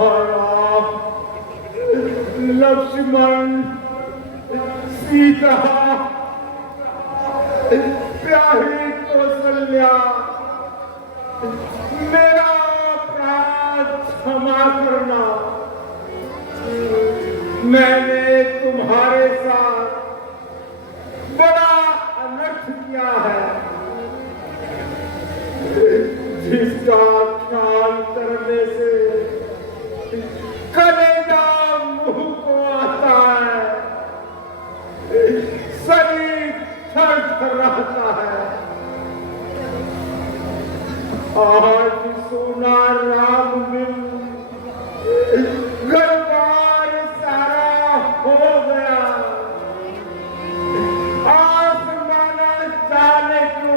राम लक्ष्मण सीता प्यारी कौशल्या मेरा अपराध क्षमा करना। मैंने तुम्हारे साथ बड़ा अनर्थ किया है जिसका ख्याल करने से कलेजा मुंह को आता है, शरीर थरथराता है। आज सोना राम बिन घर बार सारा हो गया। आसमान जाने को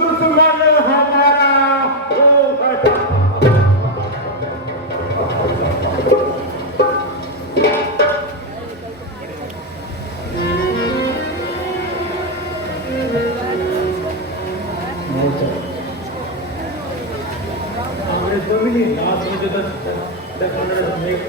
दुश्मन हमारा हो गया। Family last with the contract make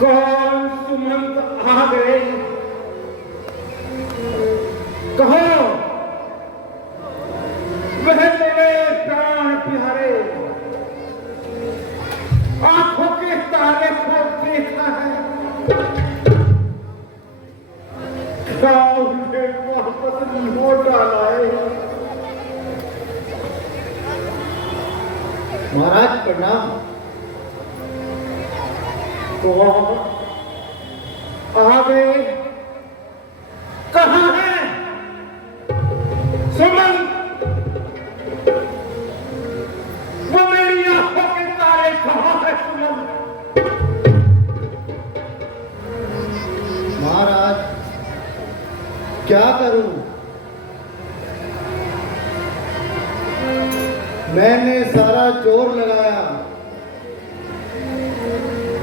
कौन सुमंत आ गए? कहो वह मेरे प्राण प्यारे आंखों के तारे को देखा है, क्या उन्हें वापस लौट डाला है? महाराज प्रणाम। कौन आ गए? कहाँ है सुमन? वो मेरी आंखों के तारे कहाँ है सुमन? महाराज क्या करूं? मैंने सारा जोर लगाया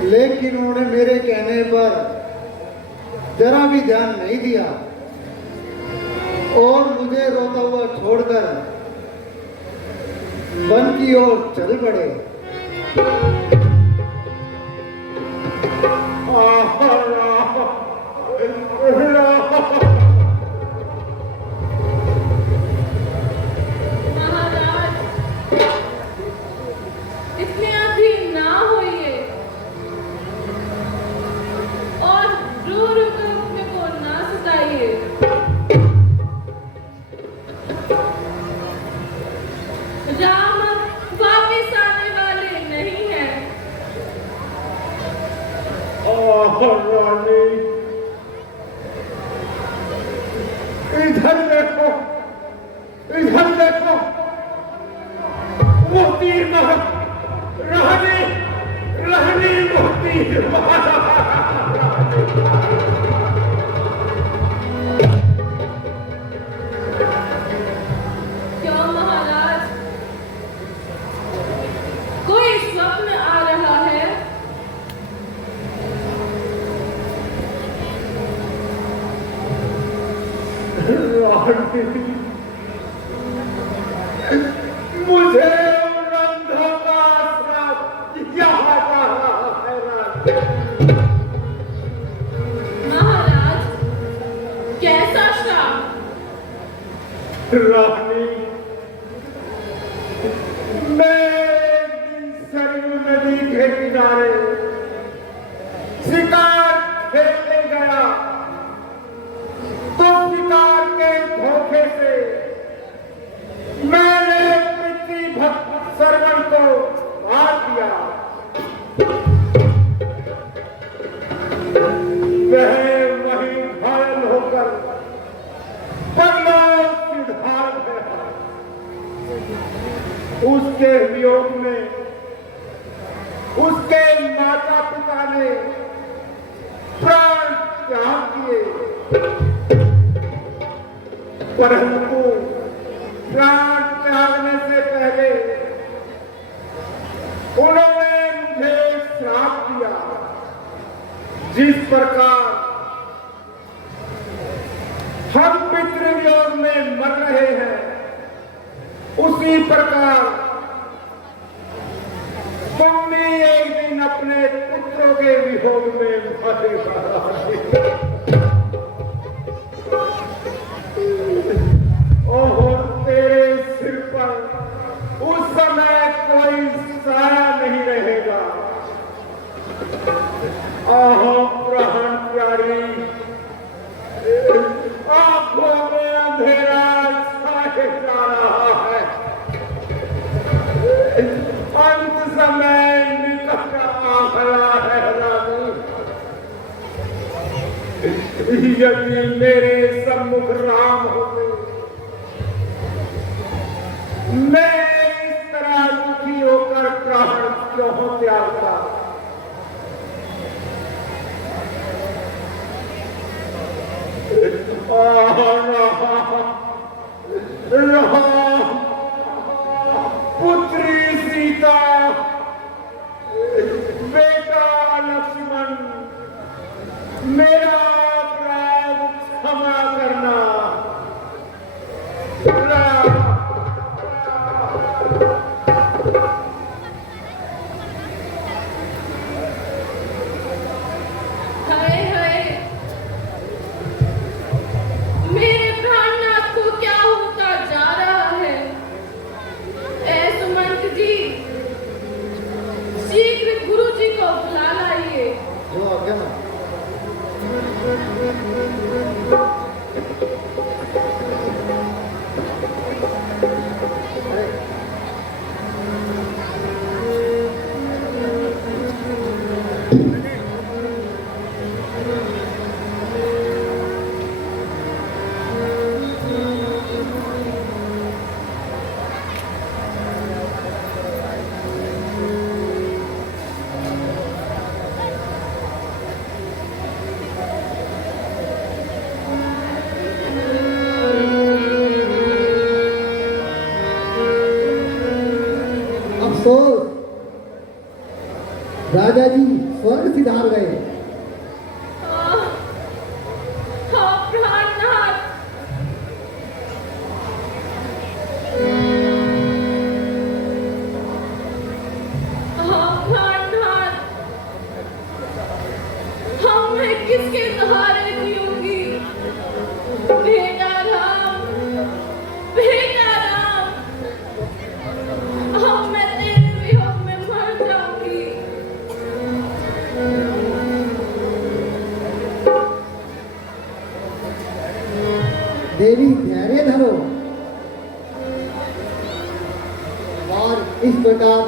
लेकिन उन्होंने मेरे कहने पर जरा भी ध्यान नहीं दिया और मुझे रोता हुआ छोड़कर वन की ओर चल पड़े। राम वापिस आने वाले नहीं हैं। रानी इधर देखो, इधर देखो, वो तीर रहनी रहनी वो तीर मुझे रंधों का श्राप यहाँ आ रहा है। महाराज कैसा श्राप? रानी मैं एक दिन सरयू नदी के किनारे शिकार खेलने गया तो शिकार के धोखे से मैंने पृथ्वी भक्त सरवन को मार दिया। वह वहीं घायल होकर परलोक सिधार गया। उसके वियोग में उसके माता पिता ने प्राण त्याग किए, परंतु प्राण त्यागने से पहले उन्होंने मुझे श्राप दिया। जिस प्रकार हम पितृवियोग में मर रहे हैं, उसी प्रकार तुम भी एक दिन अपने पुत्रों के वियोग में मरेगा। और तेरे सिर पर उस समय कोई साया नहीं रहेगा। आहो प्राण प्यारी, आंखों में अंधेरा छाए जा रहा है। अंत समय निकट आ गया है रानी। यदि मेरे सम्मुख राम होते, मैं इस तरह दुखी होकर प्राण क्यों त्यागता। पुत्री सीता, बेटा लक्ष्मण, मेरा अपराध क्षमा करना। हाय हाय, मेरे प्राणनाथ को क्या होता जा रहा है। ऐ सुमंत जी, शीघ्र गुरु जी को बुला लाइए। जो आज्ञा मां। अफसोस, राजा जी स्वर्ग सिधार गए। प्राणनाथ, प्राणनाथ, मैं किसके सहारे जीऊंगी। बेटा राम, बेटा राम, मैं तेरे वियोग में मर जाऊंगी। देवी धैर्य धरो और इस प्रकार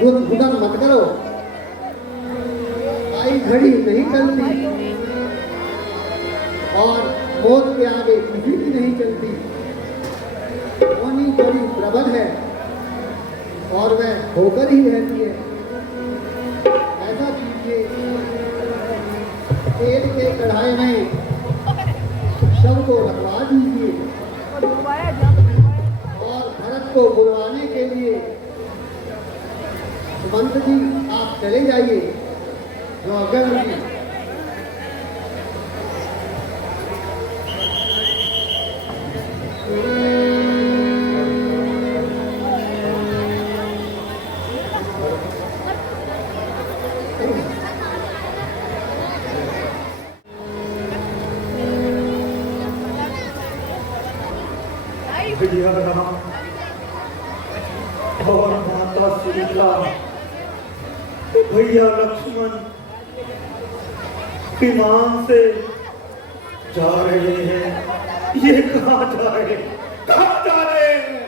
गुदन मत करो। आई घड़ी नहीं चलती और मौत के आगे किसी की नहीं चलती। होनी बड़ी प्रबल है और वह होकर ही रहती है। ऐसा कीजिए, तेल के कढ़ाई में शव को रखवा दीजिए और भरत को बुलवाने के लिए सुमंत जी आप चले जाइए। जो अगर भैया राम और माता सीता, भैया लक्ष्मण विमान से जा रहे हैं। ये कहाँ जा रहे हैं? कहाँ जा रहे हैं?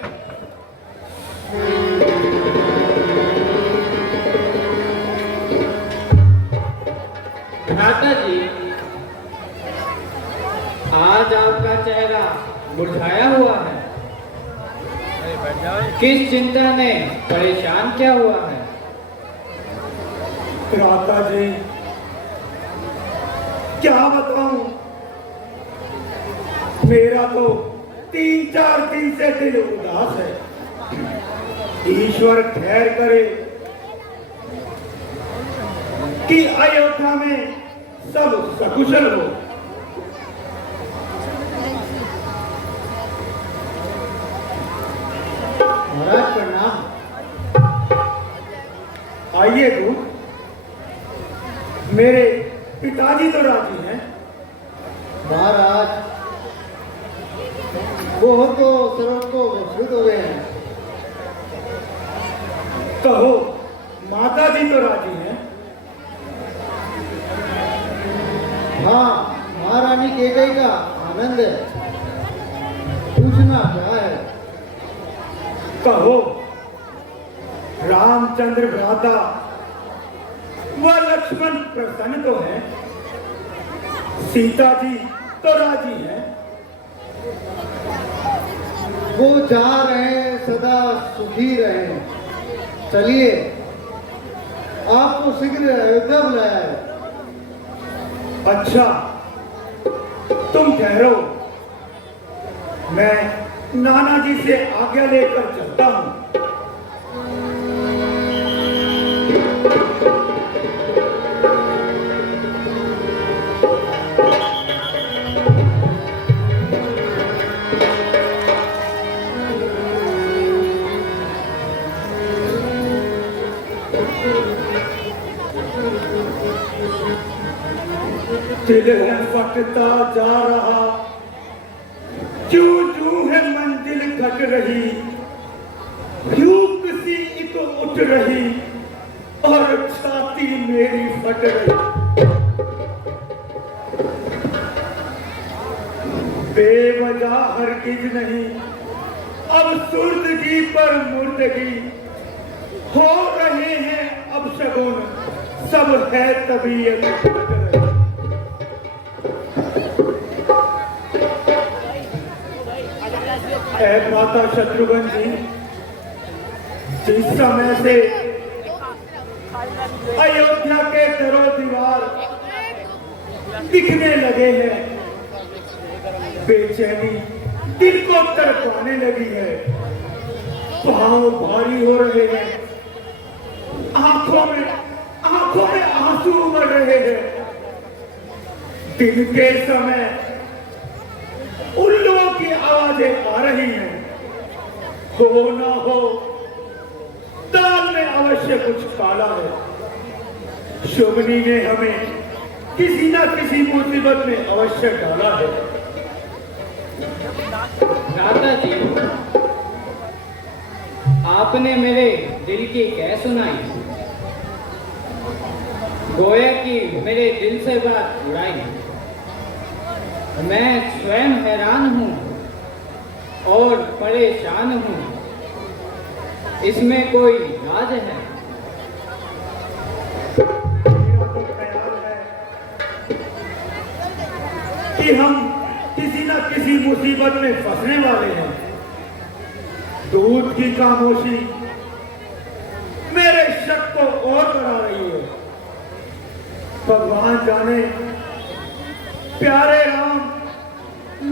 भ्राता जी, आज आपका चेहरा मुरझाया हुआ है। किस चिंता ने परेशान क्या हुआ है? भ्राता जी, क्या बताऊं, मेरा तो 3-4 दिन से दिल उदास है। ईश्वर खैर करे कि अयोध्या में सब सकुशल हो। महाराज प्रणाम। आइए दूत, मेरे पिताजी तो राजी हैं। महाराज वो तो सर्व को विस्मृत हो गए हैं। कहो, माता जी तो राजी हैं। हाँ, महारानी केकई का आनंद है। पूछना क्या है? कहो, रामचंद्र भ्राता व लक्ष्मण प्रसन्न तो है, सीता जी तो राजी है। वो जा रहे सदा सुखी रहे। चलिए, आपको शीघ्र अयोध्या बुलाया है। अच्छा, तुम ठहरो, मैं नाना जी से आज्ञा लेकर चलता हूं। दिल है फटता जा रहा, क्यों जू है मंजिल घट रही, भूख सी एक उठ रही और छाती मेरी फट रही। बेवजह हरगिज नहीं, अब सुर्दगी पर मुर्दगी, हो रहे हैं अब शगुन, सब है तबीयत। ऐ माता शत्रुघ्न जी, जिस समय से अयोध्या के दरो दीवार दिखने लगे हैं, बेचैनी दिल को तड़पाने लगी है। पांव भारी हो रहे हैं, आंखों में आंसू उमड़ रहे हैं। दिन के समय उल्लुओं की आवाजें आ रही हैं। हो ना हो, दाल में अवश्य कुछ काला है। शुभनी ने हमें किसी न किसी मुसीबत में अवश्य डाला है। दादा जी, आपने मेरे दिल की कह सुनाई, गोया कि मेरे दिल से बात उड़ाई। मैं स्वयं हैरान हूँ और परेशान हूँ। इसमें कोई राज है? मेरा तो ख्याल है कि हम किसी न किसी मुसीबत में फंसने वाले हैं। दूध की खामोशी मेरे शक को और बढ़ा रही है। भगवान जाने प्यारे राम,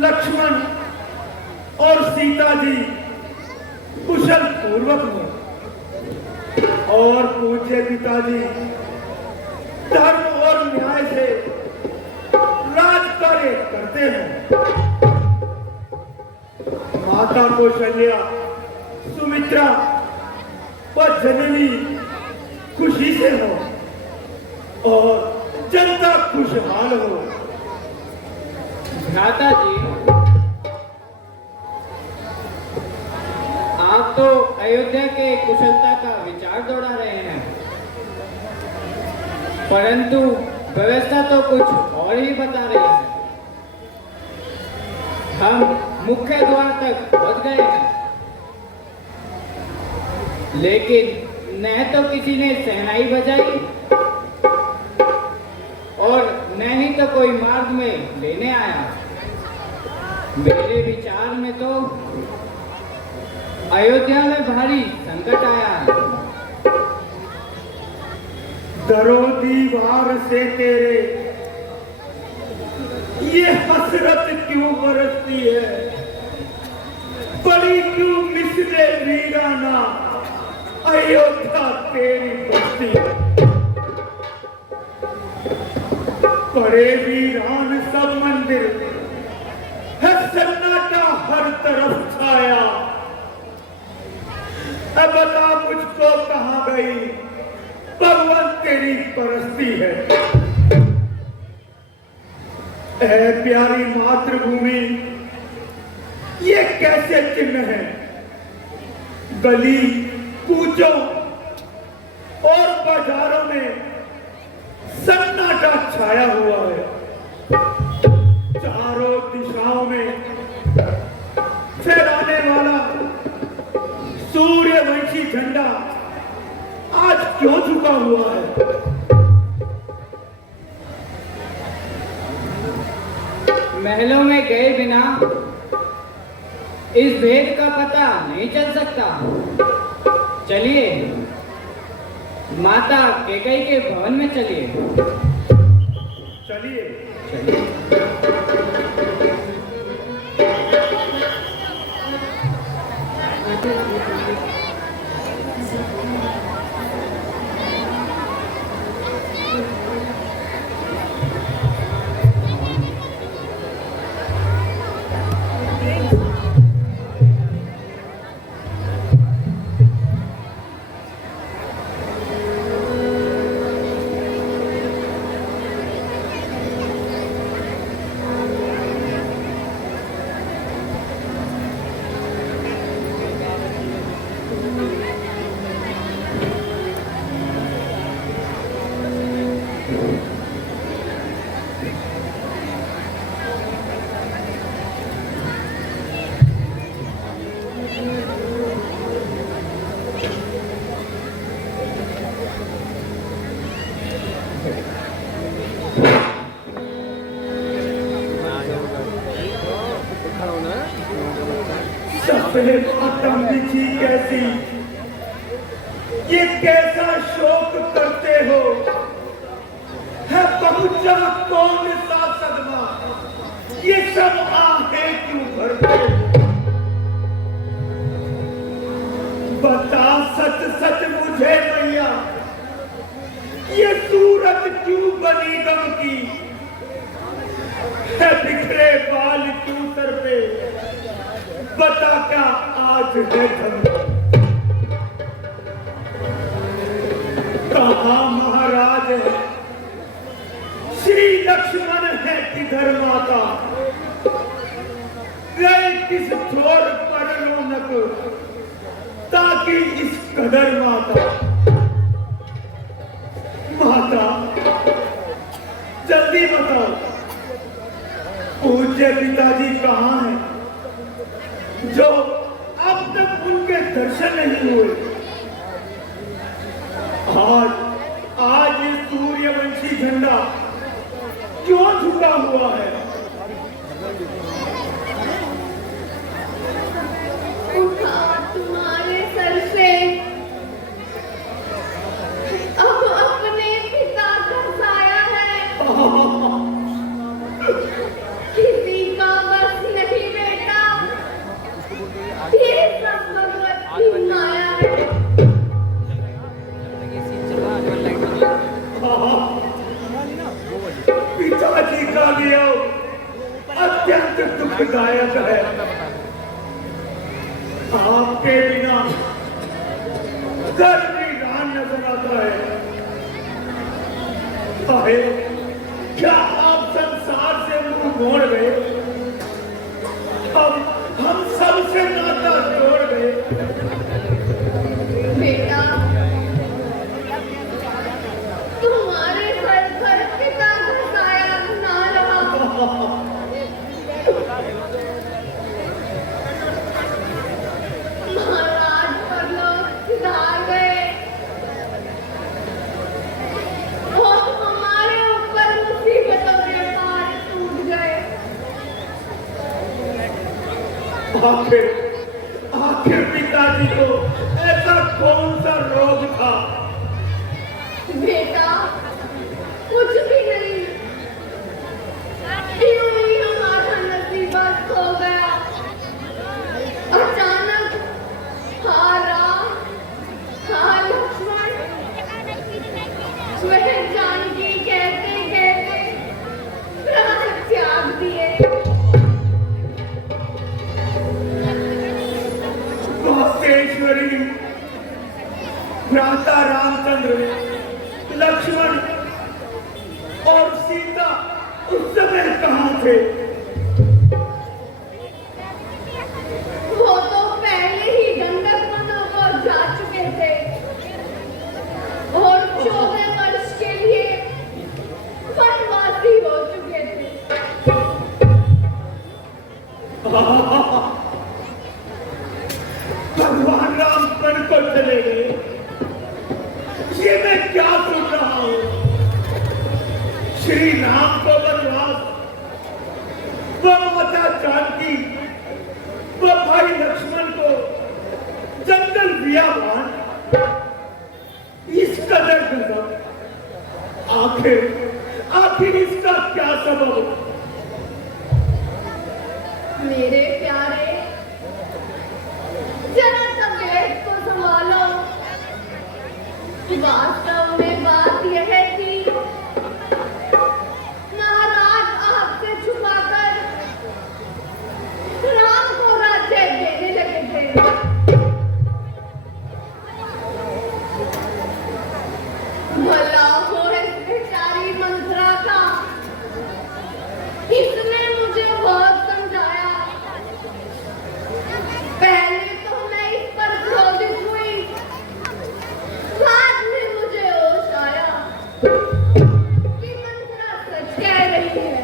लक्ष्मण और सीता जी कुशल पूर्वक हैं और पूज्य पिताजी धर्म और न्याय से राज कार्य करते हैं। माता कौशल्या, सुमित्रा व जननी खुशी से हो और जनता खुशहाल हो। भ्राता जी, आप तो अयोध्या के कुशलता का विचार दौड़ा रहे हैं, परंतु व्यवस्था तो कुछ और ही बता रही है। हम मुख्य द्वार तक पहुंच गए हैं, लेकिन न तो किसी ने शहनाई बजाई और न ही तो कोई मार्ग में लेने आया। मेरे विचार में तो अयोध्या में भारी संकट आया है। दरो दीवार से तेरे ये हसरत क्यों बरसती है, बड़ी क्यों मिसरे वीराना अयोध्या तेरी बस्ती। पड़े वीरान सब मंदिर है, सन्नाटा हर तरफ छाया। अब बता मुझको कहां गई भगवान तेरी परस्ती है। ऐ प्यारी मातृभूमि ये कैसे चिन्ह है, गली कूचों और बाजारों में सन्नाटा छाया हुआ है। चारों दिशाओं में फहराने वाला सूर्यवंशी झंडा आज क्यों झुका हुआ है? महलों में गए बिना इस भेद का पता नहीं चल सकता। चलिए माता कैकेयी के भवन में चलिए। चलिए सफेद आतम बिछी कैसी, ये कैसा शोक करते हो, है पहुंचा कौन सा सदमा, ये सब आंखें क्यों भरते हो? बता सच सच मुझे मैया, ये सूरत क्यों बनी गम की, है बिखरे बाल क्यों सर पे, बता क्या आज है धन? कहाँ महाराज है, श्री लक्ष्मण है किधर माता, गए किस छोर पर रौनक, ताकि इस कदर माता। माता जल्दी बताओ, पूज्य पिताजी कहाँ हैं, जो अब तक उनके दर्शन नहीं हुए? आज ये सूर्यवंशी झंडा क्यों झुका हुआ है? उठा तुम्हारे सर से अब अपने पिता का साया है। किसी का बस नहीं बेटा, ये सब भगवत की माया है। पिताजी का लिया अत्यंत दुखदायक है। आपके बिना घर वीरान नजर आता है। अरे क्या आप संसार से मुंह मोड़ गए? हम सबसे नाता जोड़ गए। बेटा तुम्हारे सर पर पिता का साया ना रहा। महाराज पर लोग सिधार गए और हमारे ऊपर मुसीबतों के पार टूट गए। आखिर पिता पिताजी को ऐसा कौन सा रोग था? बेटा कुछ भी नहीं, यूं ही हमारा नसीबत हो गया। अचानक हाँ राम, हाँ लक्ष्मण, वह जानकी कहते कहते प्राण त्याग दिए। वासेश्वरी, भ्राता रामचंद्र, लक्ष्मण और सीता उस समय कहाँ थे? वो तो पहले ही गंडक मनोवर जा चुके थे और 14 वर्ष के लिए वनवासी हो चुके थे। भगवान राम पर को चले गए। ये मैं क्या सुन रहा हूँ? श्री राम को वनवास, वो माता जानकी, वो भाई लक्ष्मण को जंगल बियाबान, इस कदर गजब। आखिर इसका क्या सबब? मेरे प्यारे, जरा तबीयत को संभालो। वास्तव में बात यह थी, महाराज आपसे छुपाकर राम को राज्य देने लगे थे। भला हो इस बेचारी मंत्रा का, इसने मुझे बहुत समझाया। पहले तो मैं इस पर क्रोधित हुई, बाद में मुझे होश आया कि मंत्रा सच कह रही है।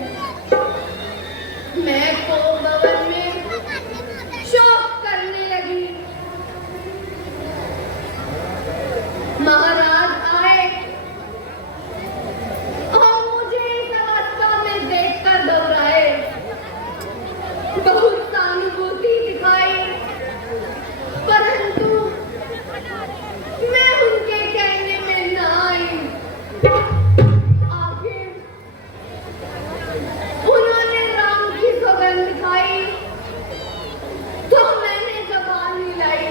मैं को भवन में शोक करने लगी। महाराज आए और मुझे इस अवस्था में देखकर घबराए, बहुत सहानुभूति दिखाई, परंतु मैं उनके कहने में न आई। आखिर उन्होंने राम की सौगंध खाई तो मैंने जबान हिलाई।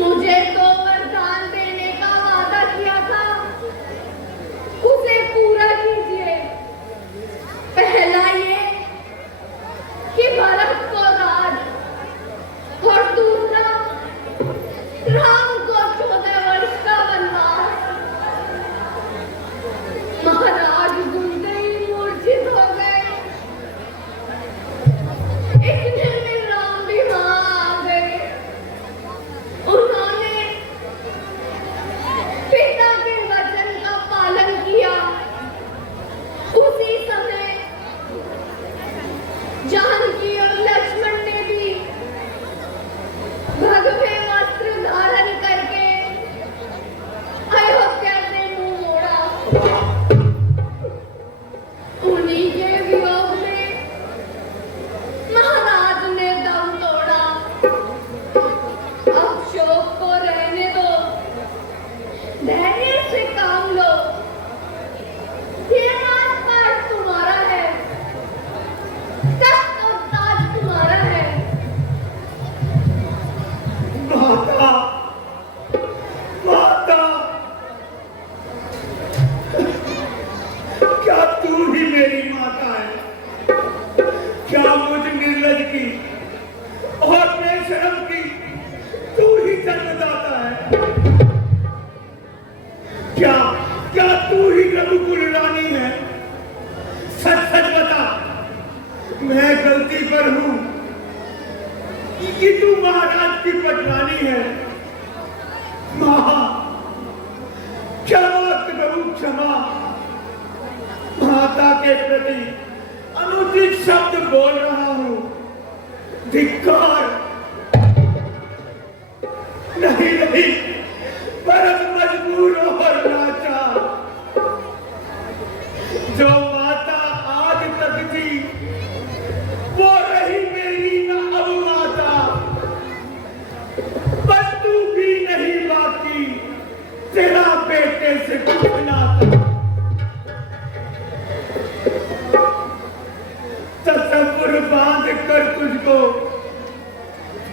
मुझे तो वरदान देने का वादा किया था, उसे पूरा कीजिए। पहला ये कि भरत को राज, और दूसरा राम को 14 वर्ष का वनवास। महाराज सुनते ही मूर्छित हो गए। इतने में राम भी वहां आ गए। उन्होंने पिता के वचन का पालन किया। उसी समय जानकी और लक्ष्मण ने भी भगवे वस्त्र धारण करके अयोध्या से मुंह मोड़ा। उन्हीं के वियोग में महाराज ने दम तोड़ा। अब शोक को रहने दो, धैर्य से काम लो। ये राजपाट तुम्हारा है, तख्त और ताज तुम्हारा है। माता, माता, क्या तू ही मेरी माता है? क्या मुझ निर्लज की और बेशरम की तू ही जन्मदाता है? क्या तू ही रघुकुल रानी है? सच सच बता, मैं गलती पर हूं कि तू महाराज की पटरानी है। क्षमा करो, क्षमा। माता के प्रति अनुचित शब्द बोल रहा हूं, धिक्कार। नहीं, परम मजबूर और लाचार। जो माता आज तक थी वो रही मेरी न अब माता।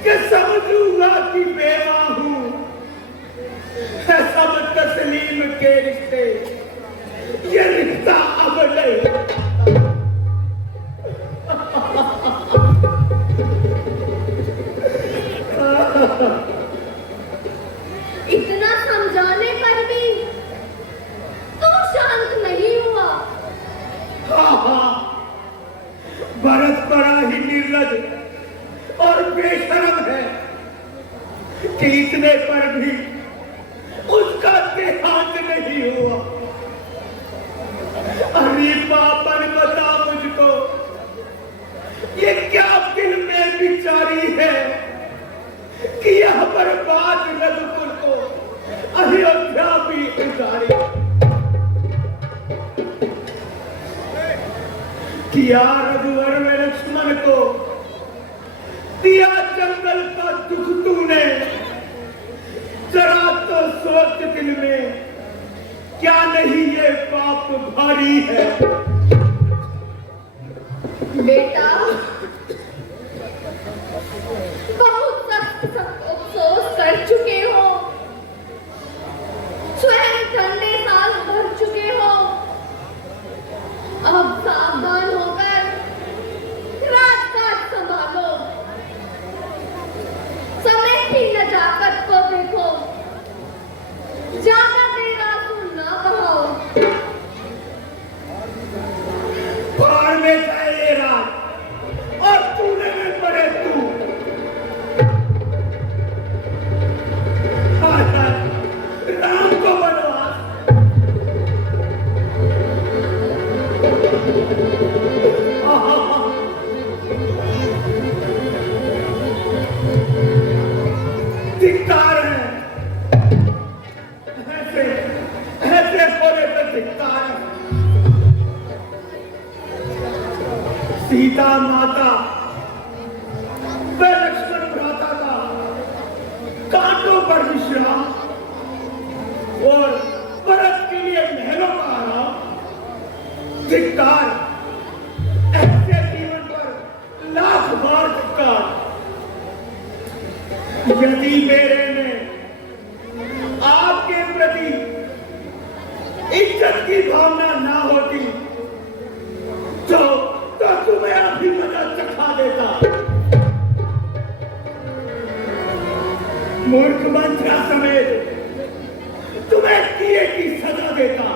कि समझूंगा कि बेवा हूं। है सब तस्लीम के रिश्ते, ये रिश्ता अब नहीं। इतना समझाने पर भी तू शांत नहीं हुआ। हाँ, भरत बड़ा ही निर्लज और बेशरम है कि इतने पर भी उसका देहांत नहीं हुआ। अरे पापन बता मुझको, ये क्या दिल में बिचारी है कि यह बर्बाद रघुकुल को अयोध्या भी उजाड़ी। किया रघुवर में लक्ष्मण को, दिया जंगल का दुख तूने। जरा तो सोच दिल में, क्या नहीं ये पाप भारी है। बेटा, बहुत सख्त अफसोस कर चुके हो, स्वयं ठंडे साल भर चुके हो। अब सावधान होकर राजकाज संभालो, समय की नजाकत को देखो, ज्यादा देर आंसू ना बहाओ। बाढ़ में जाए ये रात और तूने में पड़े तू। राम को बनवास, धिक्कार है। ऐसे बोले तो धिक्कार है। सीता माता व लक्ष्मण भ्राता का कांटों पर विश्राम और भरत के लिए महलों का आराम। धिक्कार, ऐसे जीवन पर लाख बार धिक्कार। यदि मेरे में आपके प्रति इज्जत की भावना ना होती तो तुम्हें अभी मजा चखा देता। मूर्ख मंत्रा समेत तुम्हें किए की सजा देता।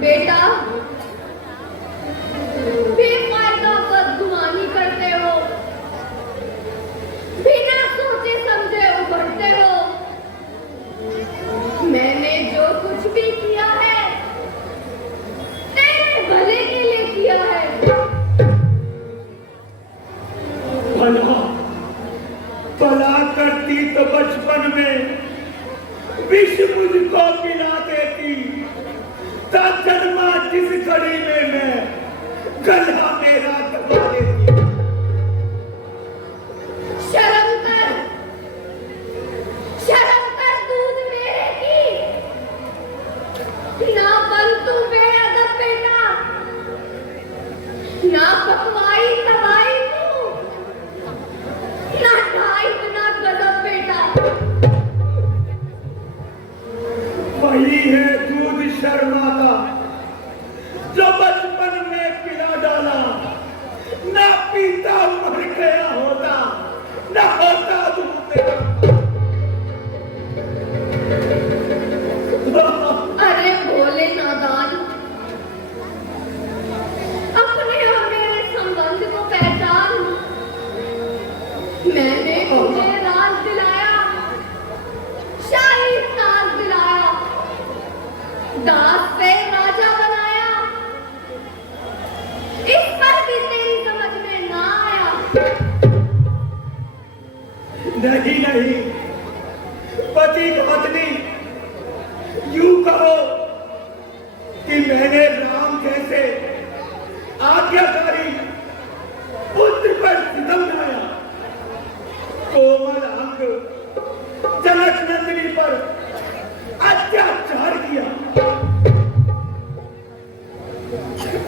बेटा, बेफायदा बदगुमानी करते हो, बिना सोचे समझे उभरते हो। मैंने जो कुछ भी किया है तेरे भले के लिए किया है। भला करती तो बचपन में विष मुझको पिला देती, ता जन्मा जिस घड़ी में मैं गला मेरा दबा देती। शर्म कर दूध मेरे की, ना बन तू बेअदब बेटा, ना पकवाई तबाई तू, ना ढाई इतना गजब बेटा। वही है दूध शर्माता जो बचपन में पिला डाला। ना पीता मर गया होता, ना होता दूध तेरा। अरे भोले नादान, अपने और मेरे संबंध को पहचान। मैंने तुझे राज दिलाया, शाही ताज दिलाया, दास से राजा बनाया। इस पर भी तेरी समझ में ना आया। नहीं, पति पत्नी, यूं कहो कि मैंने राम जैसे आज्ञाकारी पुत्र पर सितम ढाया। कोमल अंग जनक नंदिनी पर अत्याचार किया।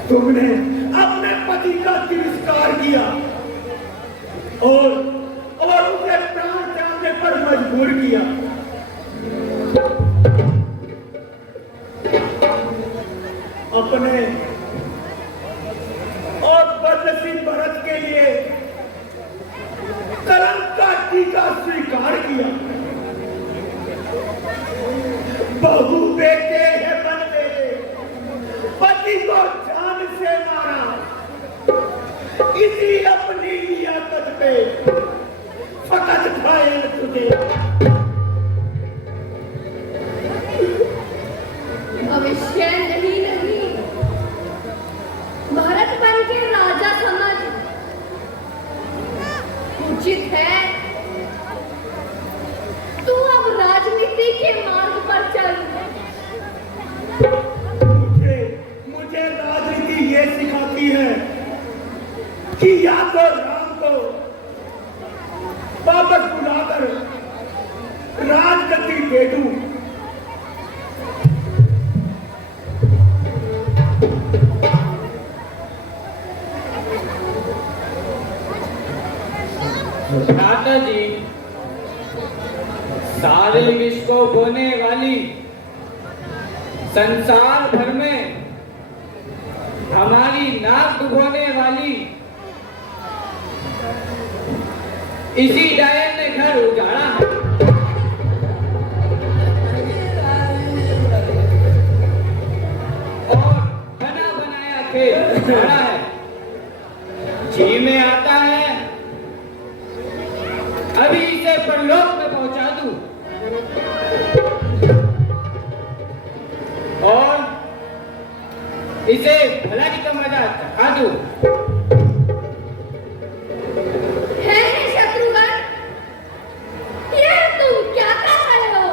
तुमने अपने पति का तिरस्कार किया, किया। बहू बेटे है बन गए, पति को जान से मारा, इसी अपनी लियाकत पे फकत घायल तुझे। भविष्य नहीं नहीं, भारत बन के राजा समझ, उचित है तू अब राजनीति के मार्ग पर चल। मुझे राजनीति ये सिखाती है कि या तो राम को वापस बुलाकर राजगद्दी दे दूं, भ्राता जी, सारे विश्व को बोने वाली, संसार भर में हमारी नाक डुबोने वाली इसी डायन ने घर उजाड़ा है। और बना बनाया खेल उजाड़ा है। जी में आता है अभी इसे परलोक में पहुंचा दूं और इसे भलाई का मजा चखा दूं। है शत्रुघ्न, ये तुम क्या कर रहे हो?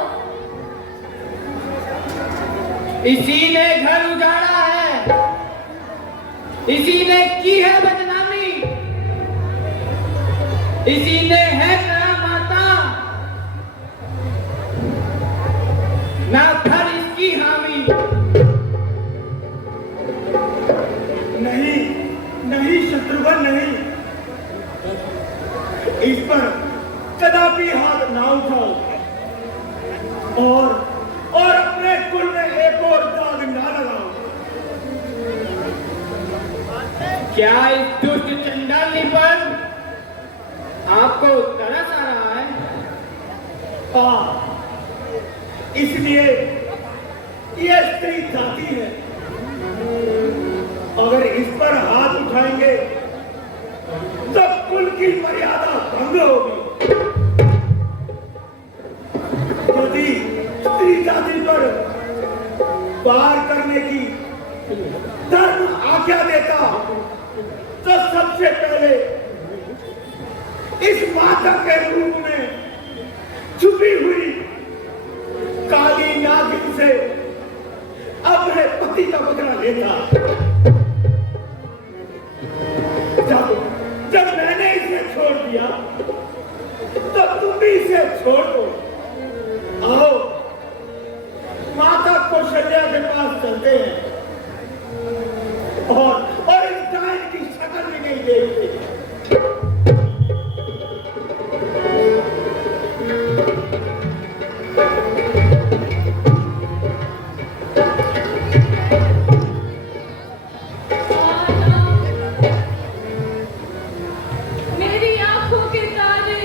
इसी ने घर उजाड़ा है, इसी ने की है बदनामी, इसी ने है कहा माता, ना घर इसकी हामी। नहीं नहीं शत्रुघ्न नहीं, इस पर कदापि हाथ ना उठाओ और अपने कुल में एक और दाग ना लगाओ। क्या इस दुष्ट चंडाली पर आपको तरस आ रहा है? हाँ, इसलिए ये स्त्री जाती है, अगर इस पर हाथ उठाएंगे तो कुल की मर्यादा भंग होगी। यदि स्त्री जाति पर वार करने की धर्म आज्ञा देता तो सबसे पहले इस माता के रूप में छुपी हुई काली नागिन से अपने पति का बदला लेता। जब मैंने इसे छोड़ दिया तो तुम भी इसे छोड़ दो। आओ माता कौशल्या के पास चलते हैं और इस डायन की शक्ल भी नहीं देखते। मेरी आंखों के तारे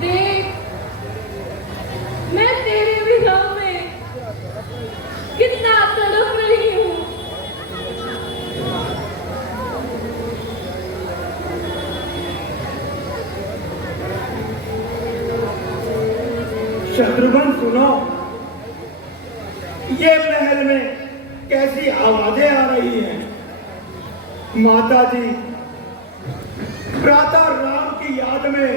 देख, मैं तेरे विरह में कितना तड़प रही हूँ। शत्रुघ्न सुनो, ये महल में कैसी आवाजें आ रही हैं। माता जी भ्राता राम की याद में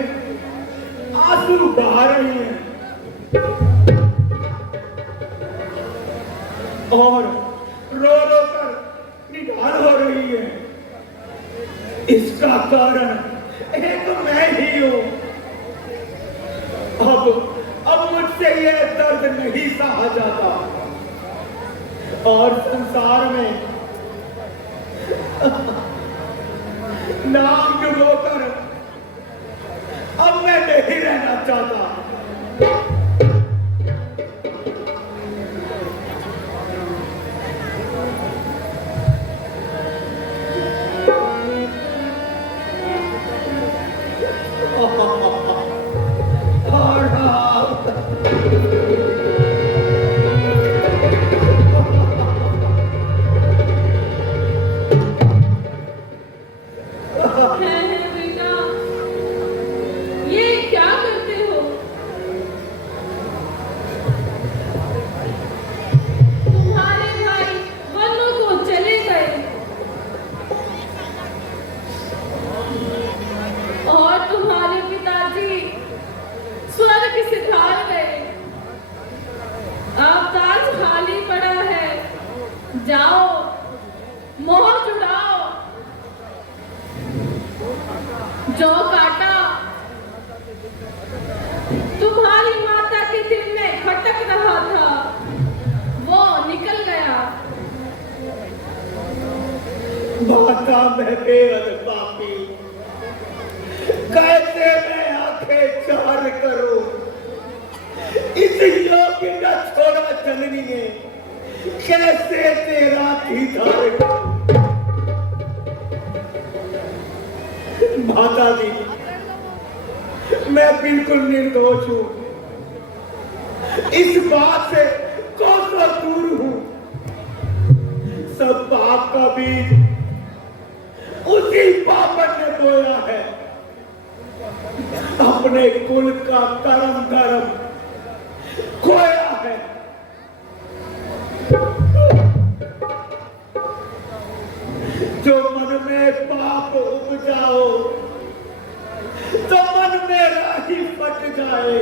आंसू बहा रही हैं और रो रो कर निढाल हो रही है। इसका कारण एक मैं ही हूं। अब मुझसे यह दर्द नहीं सहा जाता और संसार में नाम डुबोकर अब मैं नहीं रहना चाहता। जो काटा तुम्हारी माता के दिल में खटक रहा था वो निकल गया। माता मैं बेहद पापी, कैसे मैं आंखें चार करूं? इस योग्य का छोड़ा जननी ने कैसे तेरा दीदार करूं? माता जी, मैं बिल्कुल निर्दोष हूं, इस बात से कोसों दूर हूं। सब पाप का बीज उसी पापन ने बोया है, अपने कुल का कर्म धर्म खोया है। जो मन में पाप उपजाओ तो मन में राही फट जाए।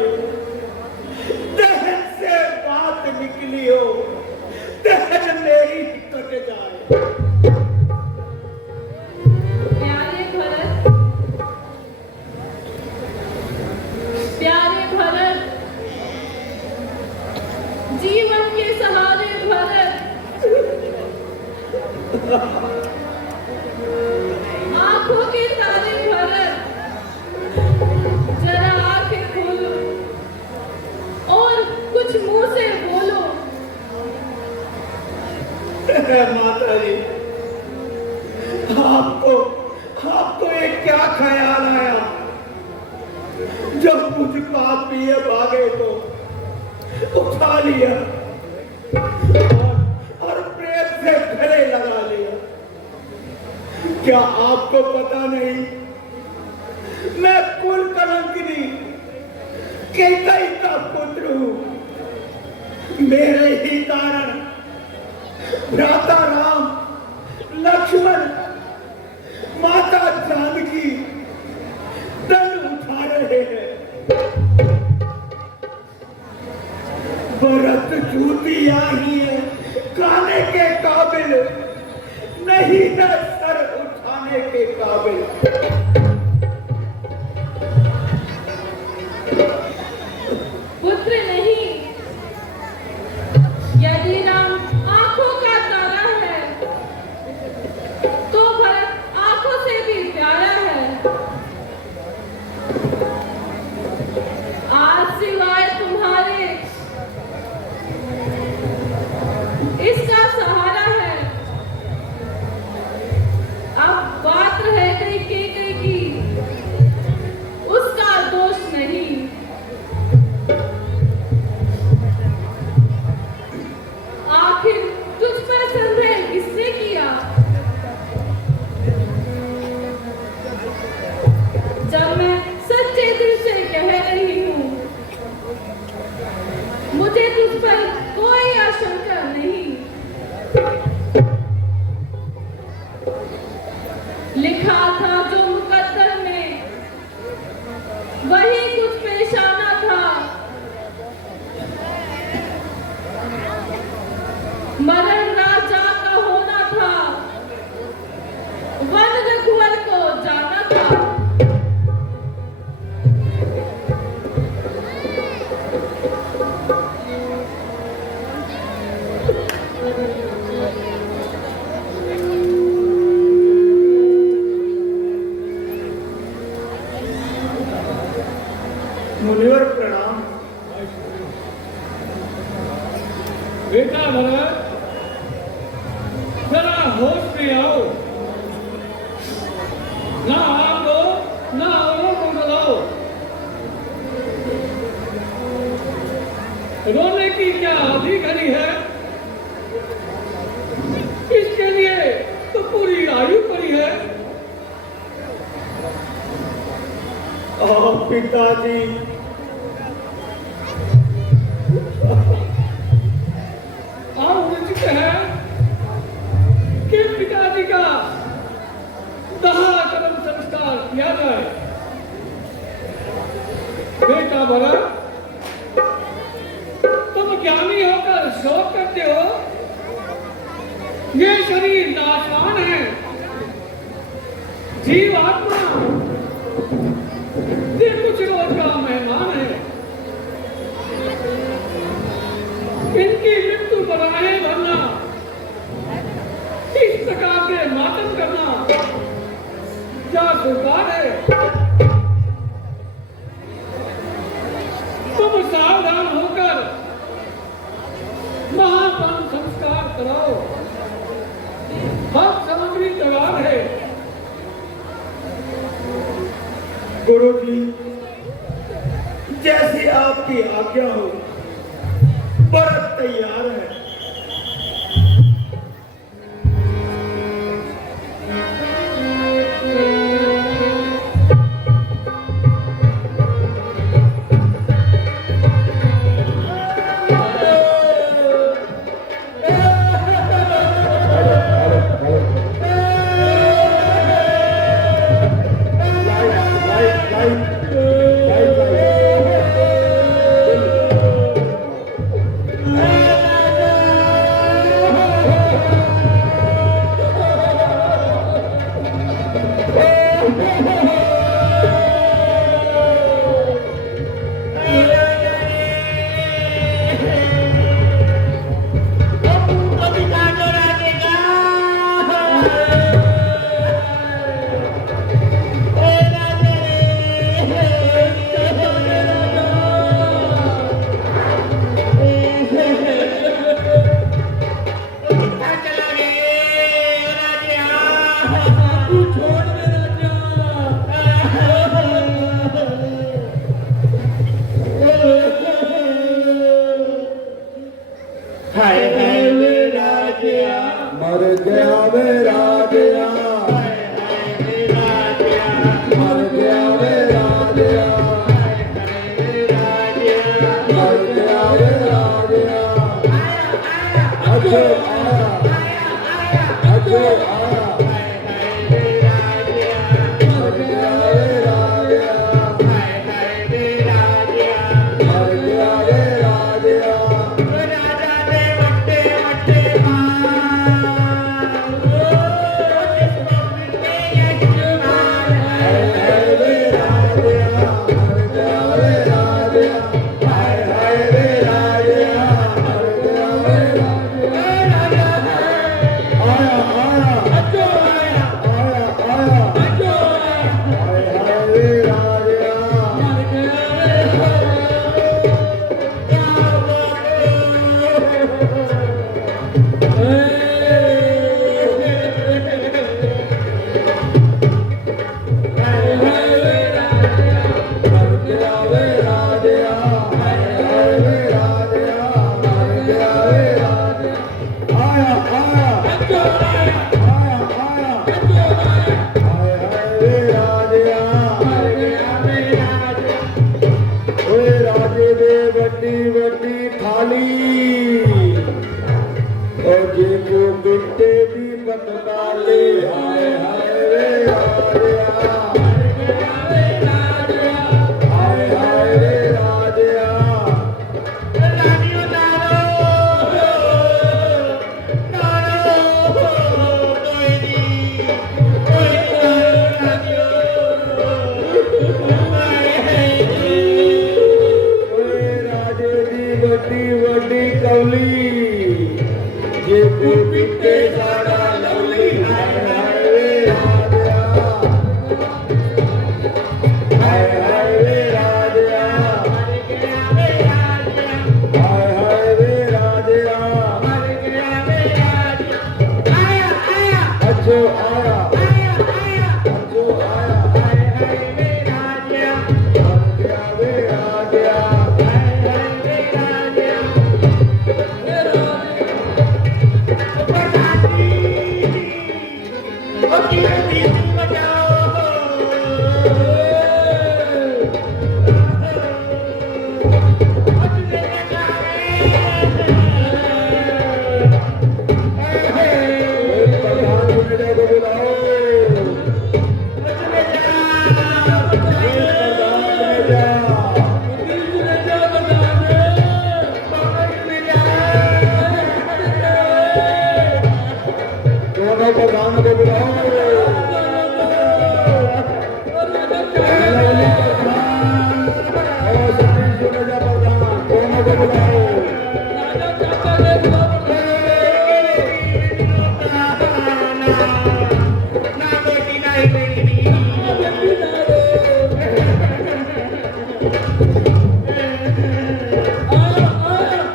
दहन से बात निकली हो, दहन मेरी कट जाए। प्यारे भरत, प्यारे भरत, जीवन के सहारे भरत, आंखों के तारे भरत, जरा आंखें खोलो और कुछ मुंह से बोलो। माता जी, आपको एक क्या ख्याल आया जब मुझ पापी भागे तो उठा लिया और प्रेम से गले लगा लिया? क्या आपको पता नहीं मैं कुल कलंकिनी कैकई का पुत्र हूं? मेरे ही कारण भ्राता राम, लक्ष्मण, माता जानकी दंड उठा रहे हैं। भरत जूतिया ही है, खाने के काबिल नहीं है, सर उठाने के काबिल। पुत्र नहीं, यदि राम आंखों का तारा है तो भरत आंखों से भी प्यारा है। आज सिवाय तुम्हारे इसका सहारा है। अब बात रह गई कैकई की, उसका दोष नहीं। आखिर तुझ पर संदेह किसने किया? जब मैं सच्चे दिल से कह रही हूँ, मुझे तुझ पर कोई आशंका नहीं। लिखा था जो मुकद्दर में वही कुछ पेशाना था। मरण राजा का होना था, वन रघुवर को जाना था। मुनिवर प्रणाम। बेटा भरत, जरा होश में आओ। ना आग लो, ना औरों को बुलाओ। रोने की क्या आधी घड़ी है? इसके लिए तो पूरी आयु पड़ी है। पिताजी, उचित है कि पिताजी का दहा कर्म संस्कार किया जाए। बेटा भरत, तुम ज्ञानी होकर शोक करते हो। ये शरीर नाशवान है, जीव आत्मा ये कुछ रोज का मेहमान है। इनकी मृत्यु बनाए भरना, इस प्रकार के मातम करना क्या स्वीकार है? तुम सावधान होकर महापन संस्कार कराओ। हर सामग्री तैयार है। गुरुजी, जैसी आपकी आज्ञा हो, व्रत तैयार है। मर गया वे राजया, मर गया वे राजया, मर गया वे राजया। अजो आया, अजो आया, मर गया वे राजया, मर गया वे राजया। वड्डी वड्डी थाली और जे को बिट्टे भी बतनाले। हाय हाय रे राजया, हाय हाय रे राजया। वड्डी वड्डी कौली जे को बिट्टे सारा लवली। हाय हाय रे राजया, हाय हाय रे राजया, हाय हाय रे राजया। अच्छो आया, अच्छो आया, मर गया वे राजया। Bye.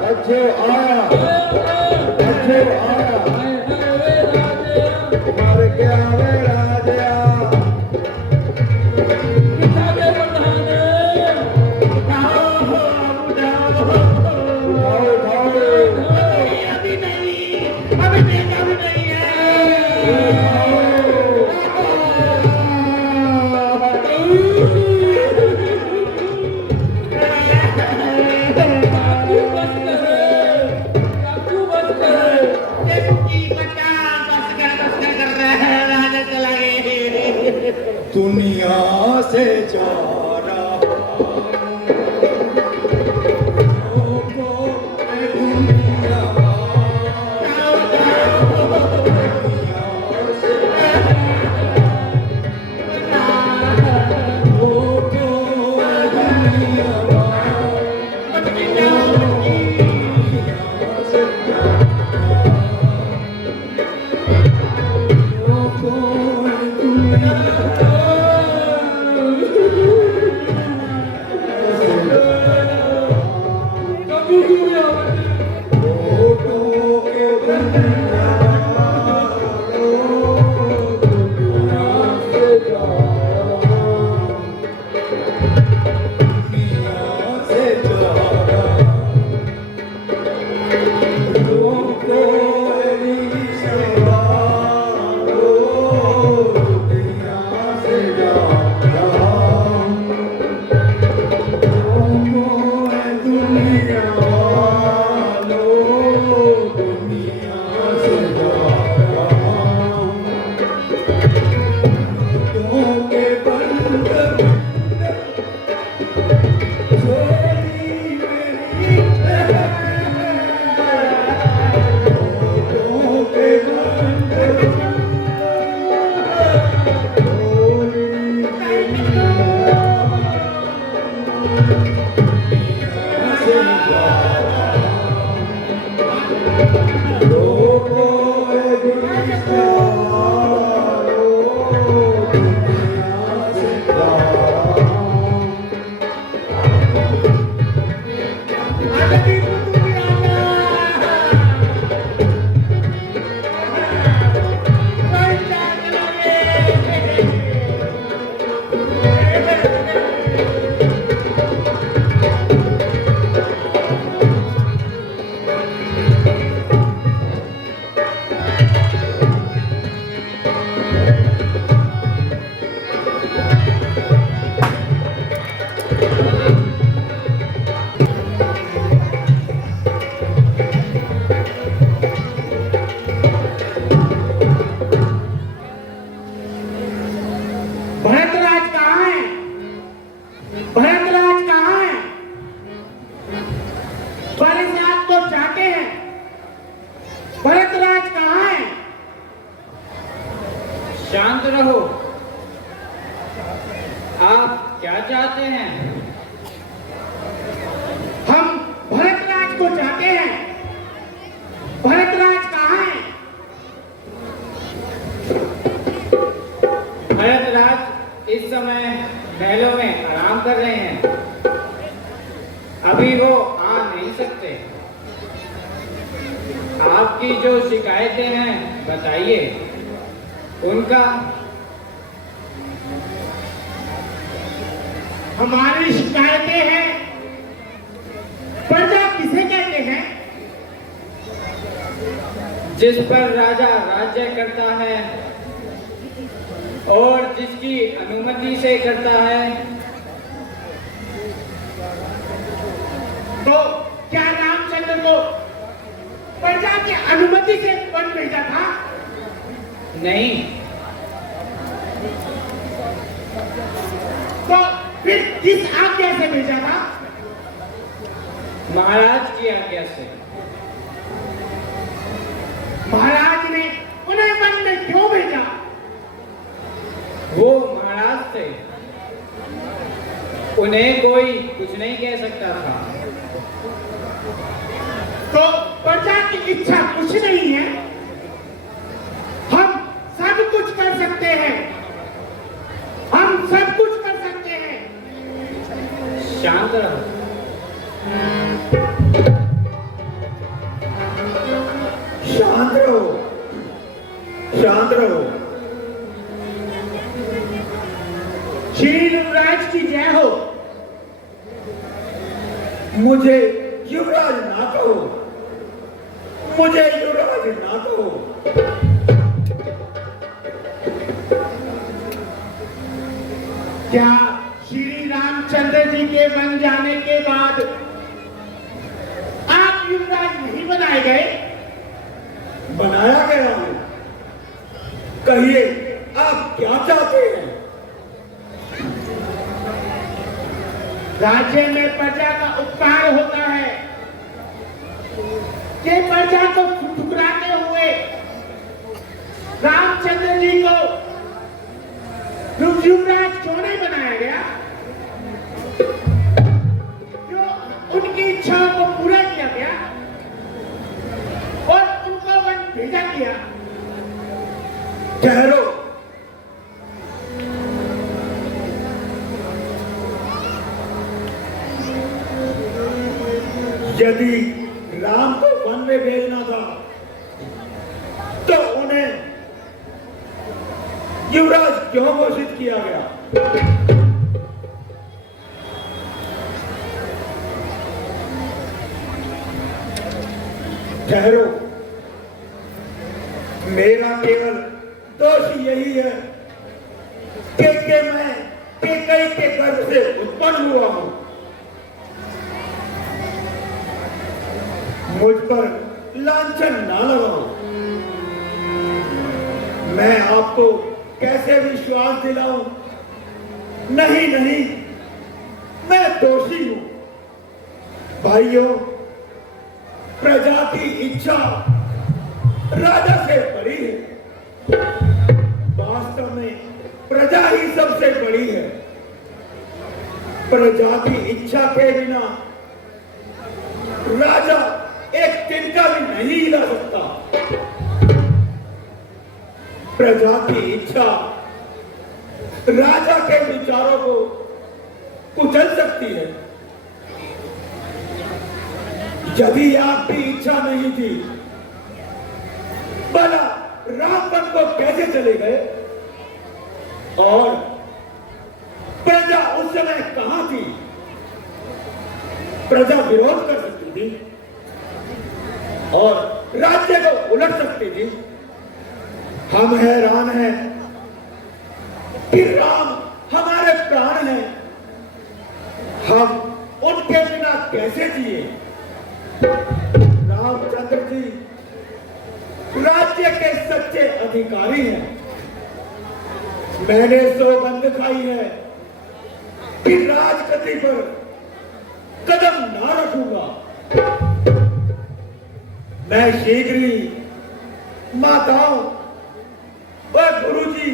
अच्छे आया, अच्छे आया, मर गया वे राजा। दुनिया से जा रहा शांत रहो। आप क्या चाहते हैं? हम भरतराज को चाहते हैं। भरतराज कहाँ है? भरतराज इस समय महलों में आराम कर रहे हैं, अभी वो आ नहीं सकते। आपकी जो शिकायतें हैं बताइए, उनका। हमारी शिकायतें हैं। प्रजा किसे कहते हैं? जिस पर राजा राज्य करता है और जिसकी अनुमति से करता है। तो क्या रामचंद्र को प्रजा की अनुमति से वन भेजा था? नहीं। तो फिर किस आज्ञा से भेजा था? महाराज की आज्ञा से। महाराज ने उन्हें वन में क्यों भेजा? वो महाराज थे, उन्हें कोई कुछ नहीं कह सकता था। तो प्रजा की इच्छा कुछ नहीं है? हम सब कुछ कर सकते हैं। हम सब कुछ शांत रहो। शांत रहो, शांत रहो। श्री युवराज की जय हो। मुझे युवराज ना कहो, मुझे युवराज ना कहो। क्या श्री रामचंद्र जी के बन जाने के बाद आप युवराज नहीं बनाए गए? बनाया गया हूं। कहिए आप क्या चाहते हैं? राज्य में प्रजा का उपकार होता है कि प्रजा को ठुकराते हुए रामचंद्र जी को युवराज क्यों नहीं बनाया गया? क्यों उनकी इच्छाओं को पूरा किया गया और उनको वन भेजा किया? ठहरो, यदि राम को वन में भेजना था तो उन्हें युवराज क्यों घोषित किया गया? ठहरो, मेरा केवल दोष यही है कि मैं कैकेयी के गर्भ से उत्पन्न हुआ हूं। मुझ पर लांछन ना लगाओ। मैं आपको कैसे विश्वास दिलाऊं? नहीं नहीं, मैं दोषी हूं। भाइयों, प्रजा की इच्छा राजा से बड़ी है। वास्तव में प्रजा ही सबसे बड़ी है। प्रजा की इच्छा के बिना राजा एक तिनका भी नहीं हिला सकता। प्रजा की इच्छा राजा के विचारों को कुचल सकती है। यदि आपकी इच्छा नहीं थी, भला रामपन को कैसे चले गए? और प्रजा उस समय कहां थी? प्रजा विरोध कर सकती थी और राज्य को उलट सकती थी। हम हैरान हैं कि राम हमारे प्राण हैं, हम उनके बिना कैसे जिए? रामचंद्र जी राज्य के सच्चे अधिकारी हैं। मैंने सौगंध खाई है कि राजगद्दी पर कदम ना रखूंगा। मैं शीघ्र ही माताओं और गुरुजी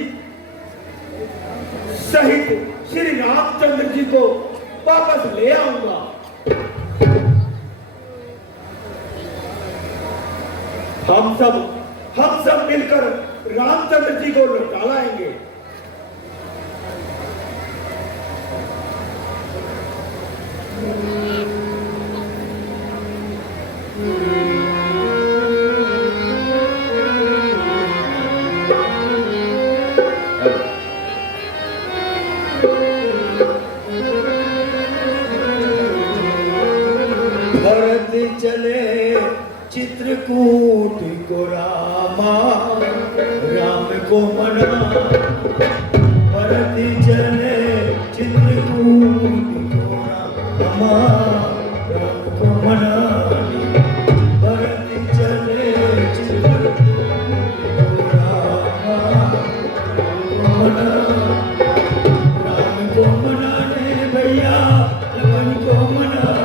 सहित श्री रामचंद्र जी को वापस ले आऊंगा। हम सब मिलकर रामचंद्र जी को लौटा लाएंगे। भरत चले चित्रकूट को रामा, राम को मना। भरत चले चित्रकूट को रामा, राम को मना। भरत चले चित्रकूट को रामा, राम को मना। राम को मनाने भैया, लखन को मनाने।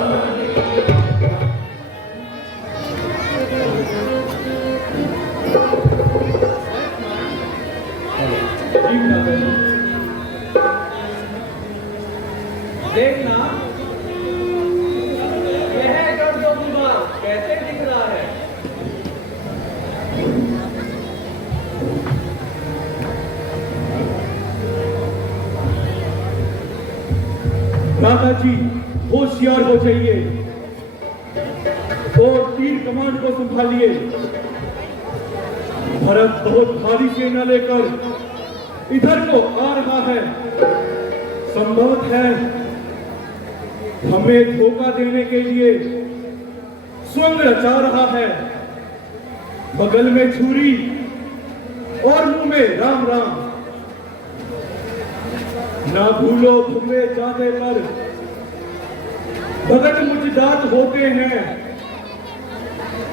देखना यह गढ़ कैसे दिख रहा है। माता जी, होशियार हो जाइए और तीर कमान को संभालिए। भरत बहुत भारी सेना लेकर इधर को आ रहा है। संभवत है हमें धोखा देने के लिए स्वयं रचा रहा है। बगल में छुरी और मुंह में राम राम। ना भूलो भूले जाते पर भगत मुझदात होते हैं।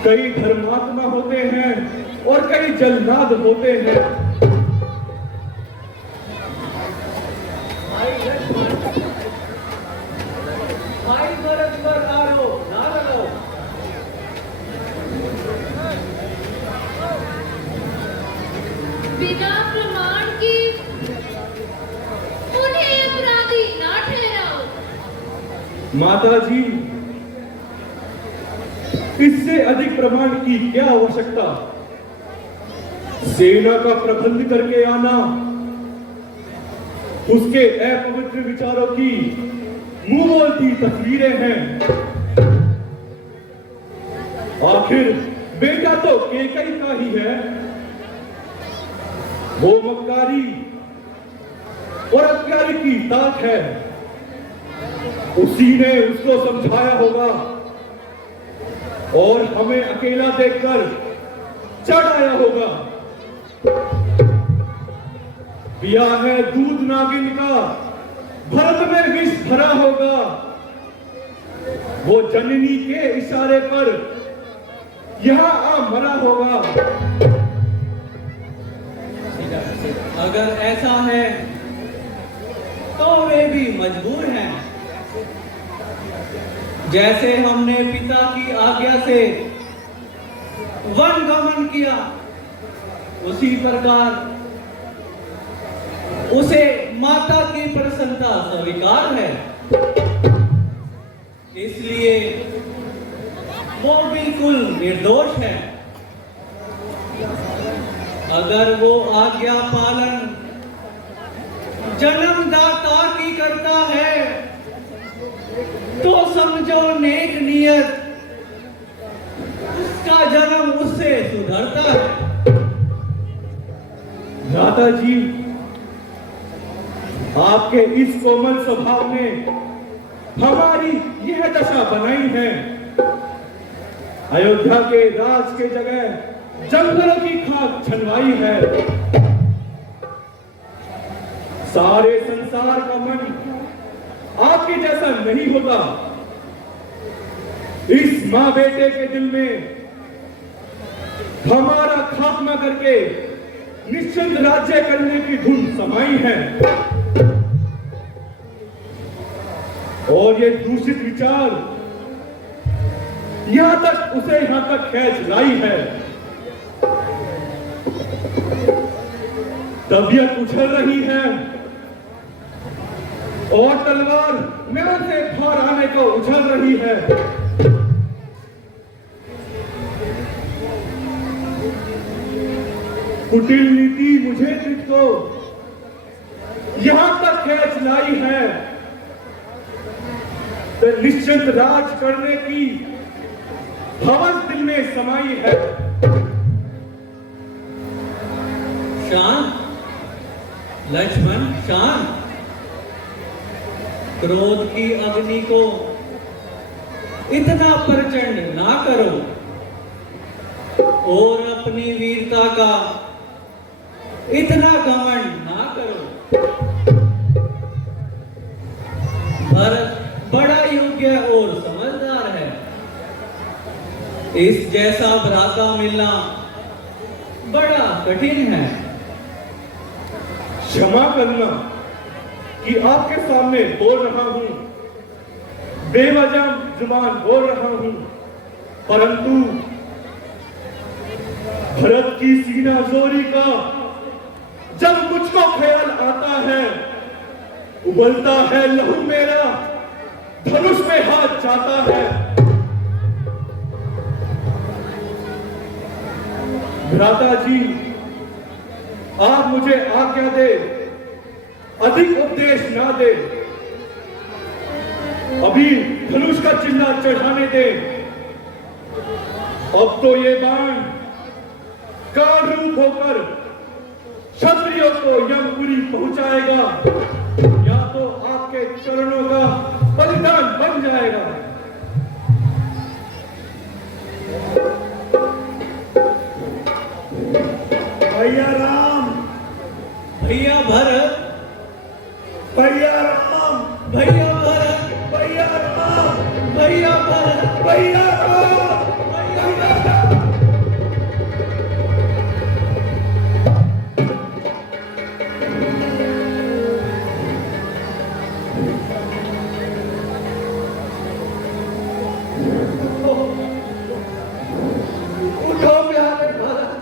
कई धर्मात्मा होते हैं और कई जलनाद होते हैं। भाई भरत पर आरो ना लड़ो। बिना प्रमाण की उन्हें अपराधी ना ठहराओ। माता जी, इससे अधिक प्रमाण की क्या आवश्यकता? सेना का प्रबंध करके आना उसके अपवित्र विचारों की मुंह बोलती तस्वीरें हैं। आखिर बेटा तो केकई का ही है। वो मक्कारी और अत्यारी की ताक है। उसी ने उसको समझाया होगा और हमें अकेला देखकर चढ़ आया होगा। ब्याह है दूध नागिन का, भरत में विष भरा होगा। वो जननी के इशारे पर यहां आ मरा होगा। अगर ऐसा है तो वे भी मजबूर हैं। जैसे हमने पिता की आज्ञा से वन गमन किया, उसी प्रकार उसे माता की प्रसन्नता स्वीकार है। इसलिए वो बिल्कुल निर्दोष है। अगर वो आज्ञा पालन जन्मदाता की करता है तो समझो नेक नियत उसका जन्म उससे सुधरता है। दादा जी, आपके इस कोमल स्वभाव ने हमारी यह दशा बनाई है। अयोध्या के राज के जगह जंगलों की खाक छनवाई है। सारे संसार का मन आपके जैसा नहीं होगा। इस मां बेटे के दिल में हमारा खात्मा करके निश्चिंत राज्य करने की धुन समाई है। और ये दूषित विचार उसे यहां तक खींच लाई है। तबीयत उछल रही है और तलवार म्यान से बाहर आने को उछल रही है। कुटिल नीति मुझे तुझको यहां तक खींच लाई है। तो निश्चिंत राज करने की हवस दिल में समाई है। शांत लक्ष्मण, शांत। क्रोध की अग्नि को इतना प्रचंड ना करो और अपनी वीरता का इतना घमंड ना करो। भरत बड़ा योग्य और समझदार है। इस जैसा भ्राता मिलना बड़ा कठिन है। क्षमा करना कि आपके सामने बोल रहा हूं, बेवजह जुबान बोल रहा हूं, परंतु भरत की सीना जोरी का जब मुझको ख्याल आता है, उबलता है लहू मेरा, धनुष में हाथ जाता है। भ्राता जी, आप मुझे आज्ञा दे, अधिक उपदेश ना दे। अभी धनुष का चिन्ह चढ़ाने दे। अब तो ये बाण काल रूप होकर क्षत्रियों को यमपुरी पहुंचाएगा, या तो आपके चरणों का बलिदान बन जाएगा। भैया राम, भैया भरत, भैया राम, भैया भरत, भैया राम, भैया भरत, भैया राम, भैया राम। उठो प्यारे भरत,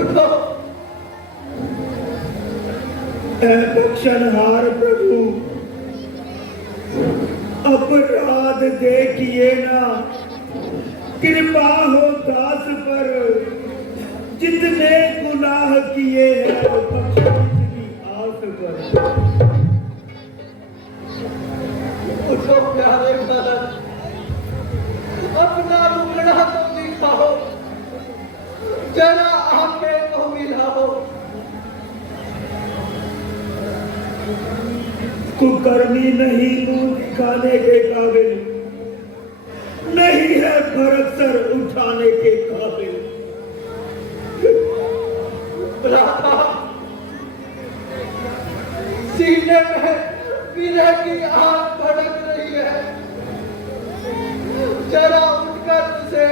उठो। दक्षिणहार प्रभु, अपराध देखिए ना, कृपा हो दास पर, जितने गुनाह किए हैं बख्शिश की आस पर। उठो प्यारे भरत, अपना मुखड़ा तो दिखाओ, जरा आंखें तो मिलाओ। कुकर्मी नहीं मुंह दिखाने के काबिल, नहीं है भरत सर उठाने के काबिल। भ्राता, सीने में विरह की आग भड़क रही है, जरा उठकर उसे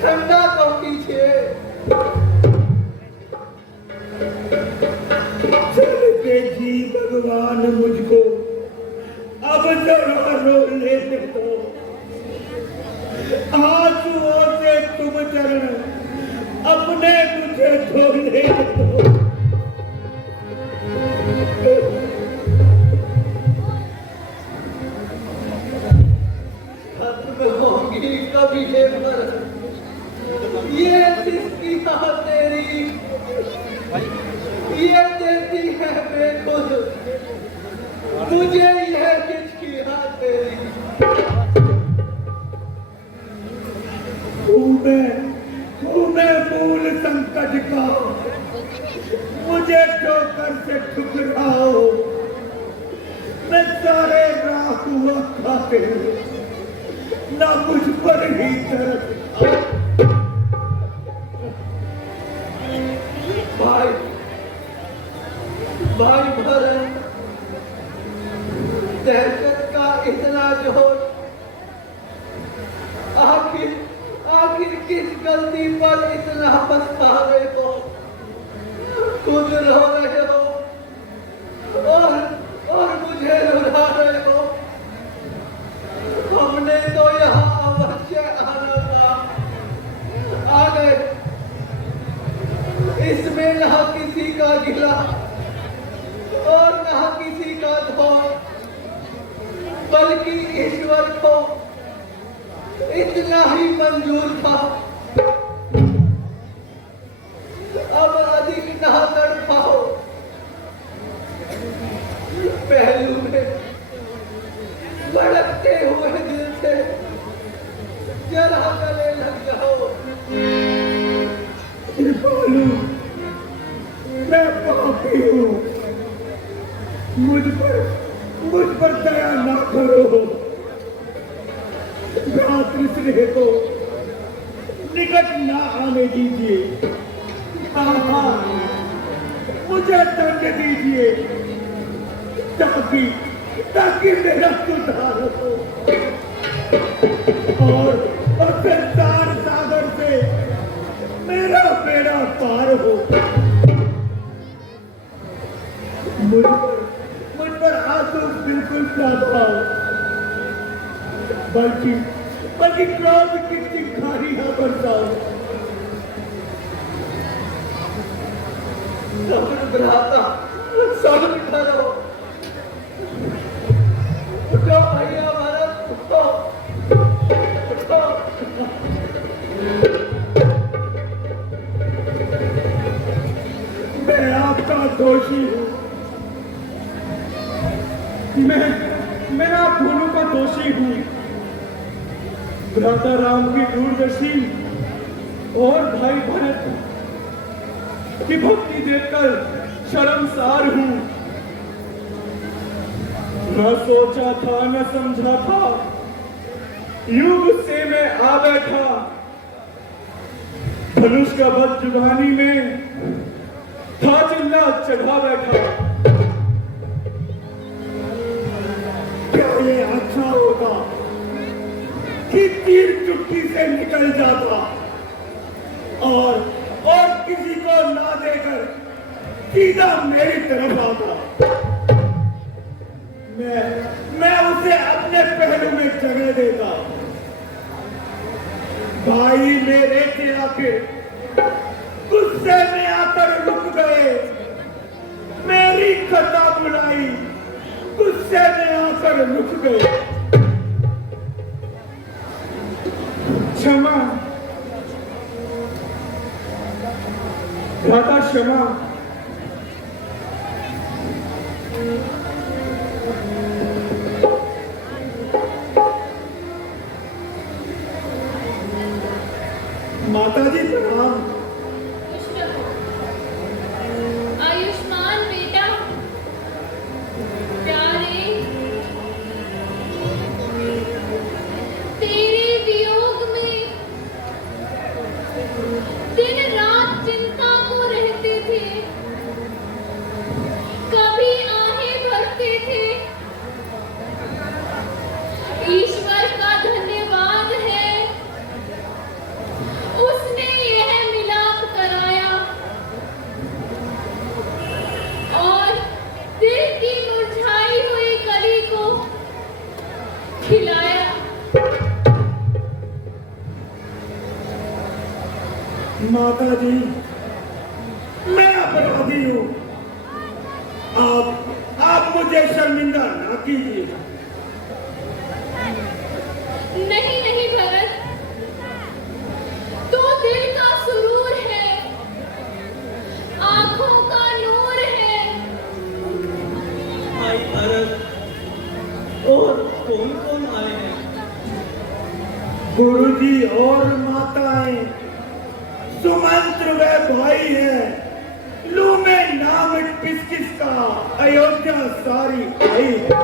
ठंडा तो कीजिए। चल के जी भगवान मुझको अब जरा रो लेने दो, आंसुओं से तुम चरण अपने मुझे धो लेने दो। खत्म होंगी कभी ये भरत, ये सिस्कियां तेरी, ये देती है बेखुद, मुझे यह हिचकियां तेरी। मैं मूल संकट का, मुझे ठोकर से ठुकराओ, मैं सारे राह हुआ खाते ना मुझ पर ही तरस। भाई भाई भरत, दहशत का इतना जोर, आखिर किस गलती पर इतना पछतावे हो? खुद रो रहे हो और मुझे रुला रहे हो। हमने तो यहाँ अवश्य आना था, आ गए। इसमें ना किसी का गिला और ना किसी का धोर, बल्कि ईश्वर को इतना ही मंजूर था। अब अधिक ना तड़पाओ, पहलू में भड़कते हुए दिल से जरा गले लग जाओ। कृपालु, मैं पापी हूँ, मुझ पर दया ना करो। भ्रातृस्नेह को निकट ना आने दीजिए। हाँ, मुझे दंड दीजिए, ताकि मेरा सुधार हो और संसार सागर से मेरा बेड़ा पार हो। मुझ पर आंसू बिल्कुल ना बहाओ, बल्कि क्रोध की चिंगारियां बरसाओ। सब्र भ्राता, सब्र करो। उठो भैया भरत, उठो, उठो। मैं आपका दोषी हूँ, मैं आप दोनों का दोषी हूं। भ्राता राम की दूरदर्शी और भाई भरत की भक्ति देखकर शर्मसार हूं। न सोचा था न समझा था, यूं गुस्से में आ बैठा। धनुष का बल जुबानी में था, चिल्ला चढ़ा बैठा। क्या ये अच्छा होता कि तीर चुटकी से निकल जाता और किसी को ना देकर सीधा मेरी तरफ आता। मैं उसे अपने पहलू में जगह देता। भाई मेरे थे आखिर गुस्से में आकर रुक गए। मेरी खता बुलाई गुस्से में आकर रुक गए। क्षमा भ्राता, क्षमा। माताजी प्रणाम। आयुष्मान बेटा, प्यारे, तेरे वियोग में दिन रात चिंता को रहते थे। कभी आहें भरते थे। ईश्वर का धन्यवाद है, उसने यह मिलाप कराया और दिल की मुरझाई हुई कली को खिलाया। माता जी, मैं अपराधी हूँ। आप मुझे शर्मिंदा ना कीजिए। नहीं नहीं भरत, तो दिल का सुरूर है, आंखों का नूर है। भाई भरत और कौन कौन आए हैं? गुरुजी और माताएं, सुमंत्र व भाई है। लू में नाम किस का, अयोध्या सारी आई है।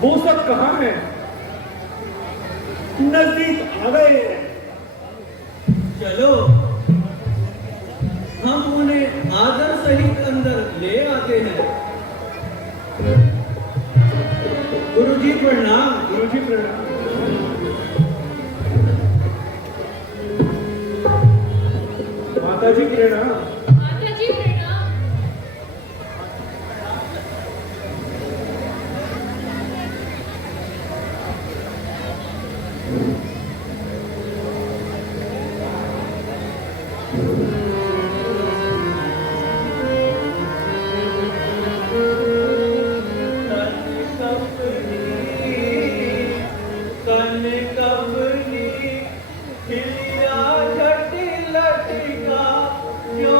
वो सब कहाँ है? नजदीक आ गए हैं। चलो हम उन्हें आदर सहित अंदर ले आते हैं। गुरुजी प्रणाम। गुरुजी प्रणाम। माताजी प्रणाम। माता जी प्रणाम। कपनी खिलिया झट लटका क्यों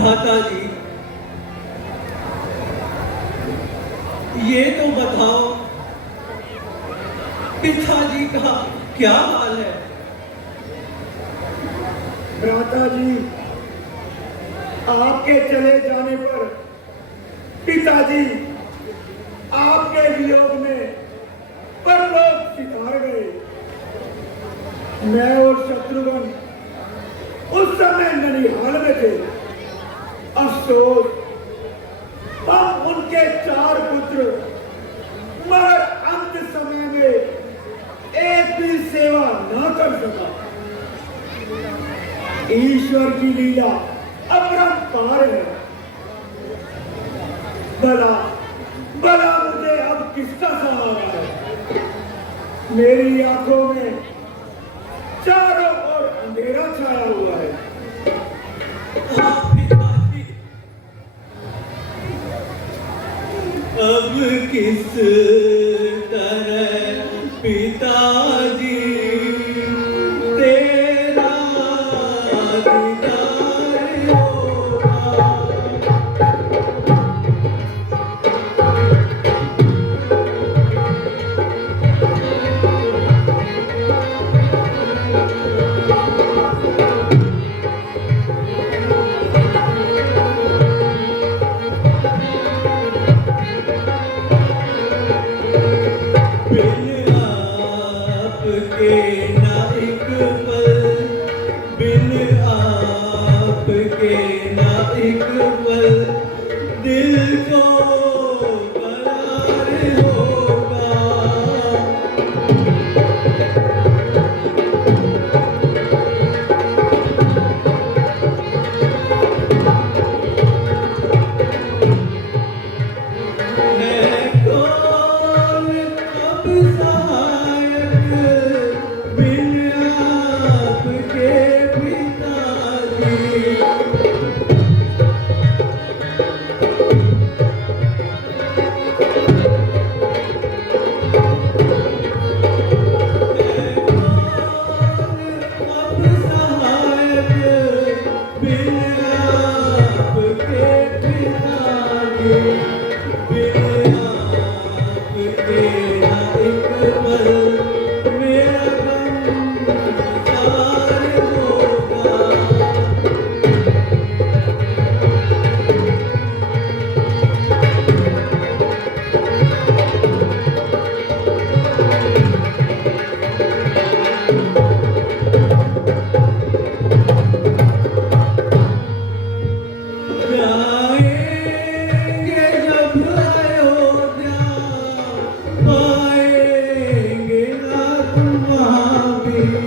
भ्राता जी, ये तो बताओ पिताजी का क्या हाल है? भ्राता जी, आपके चले जाने पर पिताजी आपके वियोग में परलोक सिधार गए। मैं और शत्रुघ्न उस समय ननिहाल में थे। अफसोस, हम उनके 4 पुत्र, मगर अंत समय में एक भी सेवा न कर सका। ईश्वर की लीला अपरंपार है। भला भला मुझे अब किसका सहारा है? मेरी आंखों में चारों ओर अंधेरा छाया हुआ है। हाँ पिताजी, अब किस तरह पिताजी तेरा दीदार होगा। बिन आपके ना एक पल, बिन आपके ना एक पल, दिल को करार होगा। है कौन अब सहायक बिन आपके पिताजी? है कौन अब सहायक बिन आपके पिताजी? बिन आपके ना एक पल, मेरा गम गुजार होगा। जाएंगे जब अयोध्या, पाएंगे नाथ महावीर।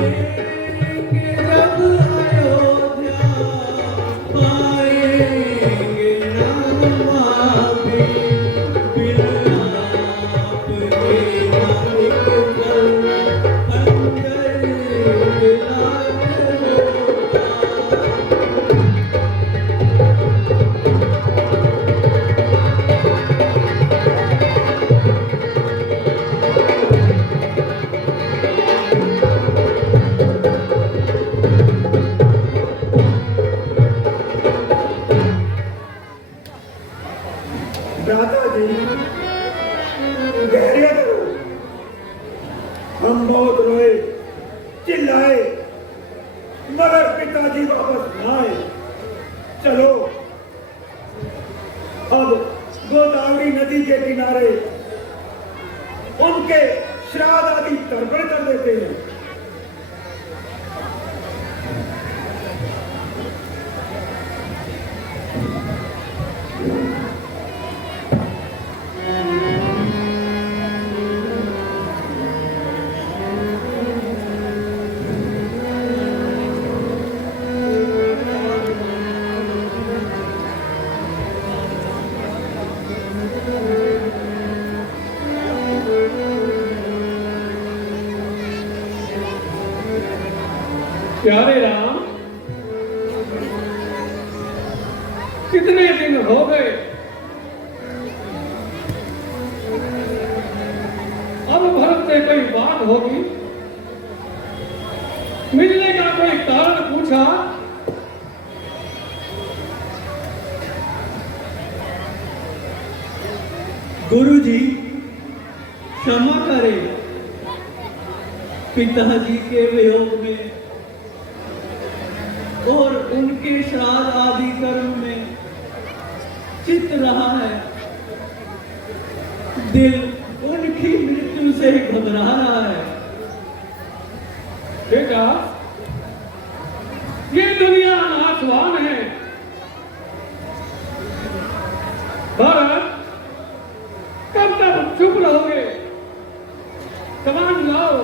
जाएंगे जब अयोध्या, पाएंगे नाथ महावीर। बिन आपके ना एक पल, अंदर विलाप होगा। भ्राता जी, धैर्य करो। हम बहुत रोए, चिल्लाए, मगर पिताजी वापस न आए। चलो अब गोदावरी नदी के किनारे उनके श्राद्ध आदि तर्पण कर देते हैं। प्यारे राम, कितने दिन हो गए बात होगी। मिलने का कोई कारण पूछा? गुरुजी क्षमा करें, पिताजी के वियोग में और उनके श्राद्ध आदि कर्म में चित रहा है। दिल उनकी मृत्यु से घबरा रहा है। बेटा, ये दुनिया नाशवान है। भरत, कब तक चुप रहोगे? सामान लाओ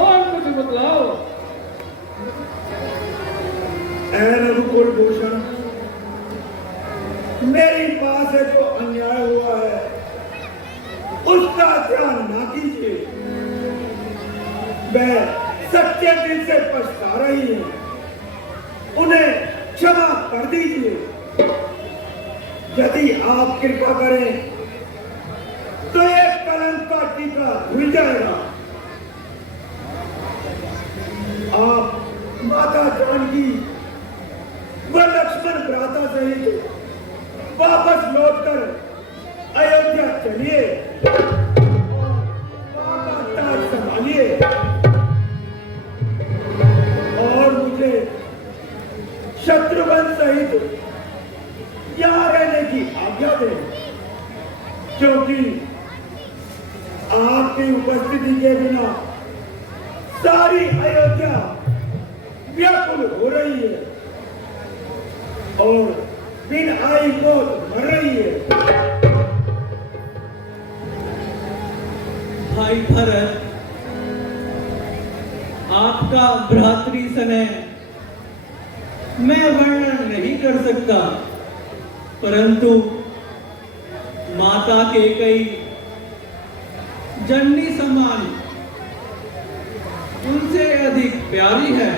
और कुछ बतलाओ। ऐ रघुकुल भूषण, मेरी मां से जो अन्याय हुआ है उसका ध्यान ना कीजिए। वह सच्चे दिल से पछता रही है, उन्हें क्षमा कर दीजिए। यदि आप कृपा करें तो एक कलंक का टीका धुल जाएगा। आप माता जानकी व लक्ष्मण भ्राता सहित वापस लौटकर अयोध्या चलिए और मां का ताज संभालिए और मुझे शत्रुघ्न सहित यहाँ रहने की आज्ञा दें, क्योंकि आपकी उपस्थिति के बिना सारी अयोध्या व्याकुल हो रही है और बिन आई मौत मर रही है। भाई भरत, आपका भ्रातृ स्नेह मैं वर्णन नहीं कर सकता, परंतु माता के कई जननी समान उनसे अधिक प्यारी है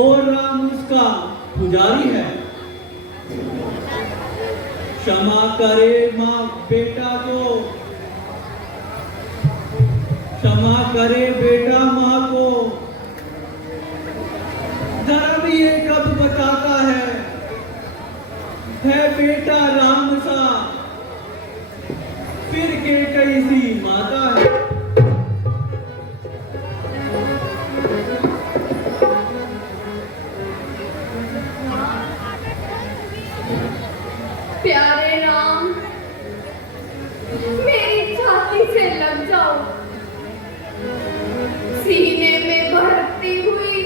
और राम उसका पुजारी है। क्षमा करे माँ बेटा को, क्षमा करे बेटा माँ को। धर्म ये कब बताता है बेटा राम सा, फिर के कैसी माता है। प्यारे राम, मेरी छाती से लग जाओ। सीने में भड़कती हुई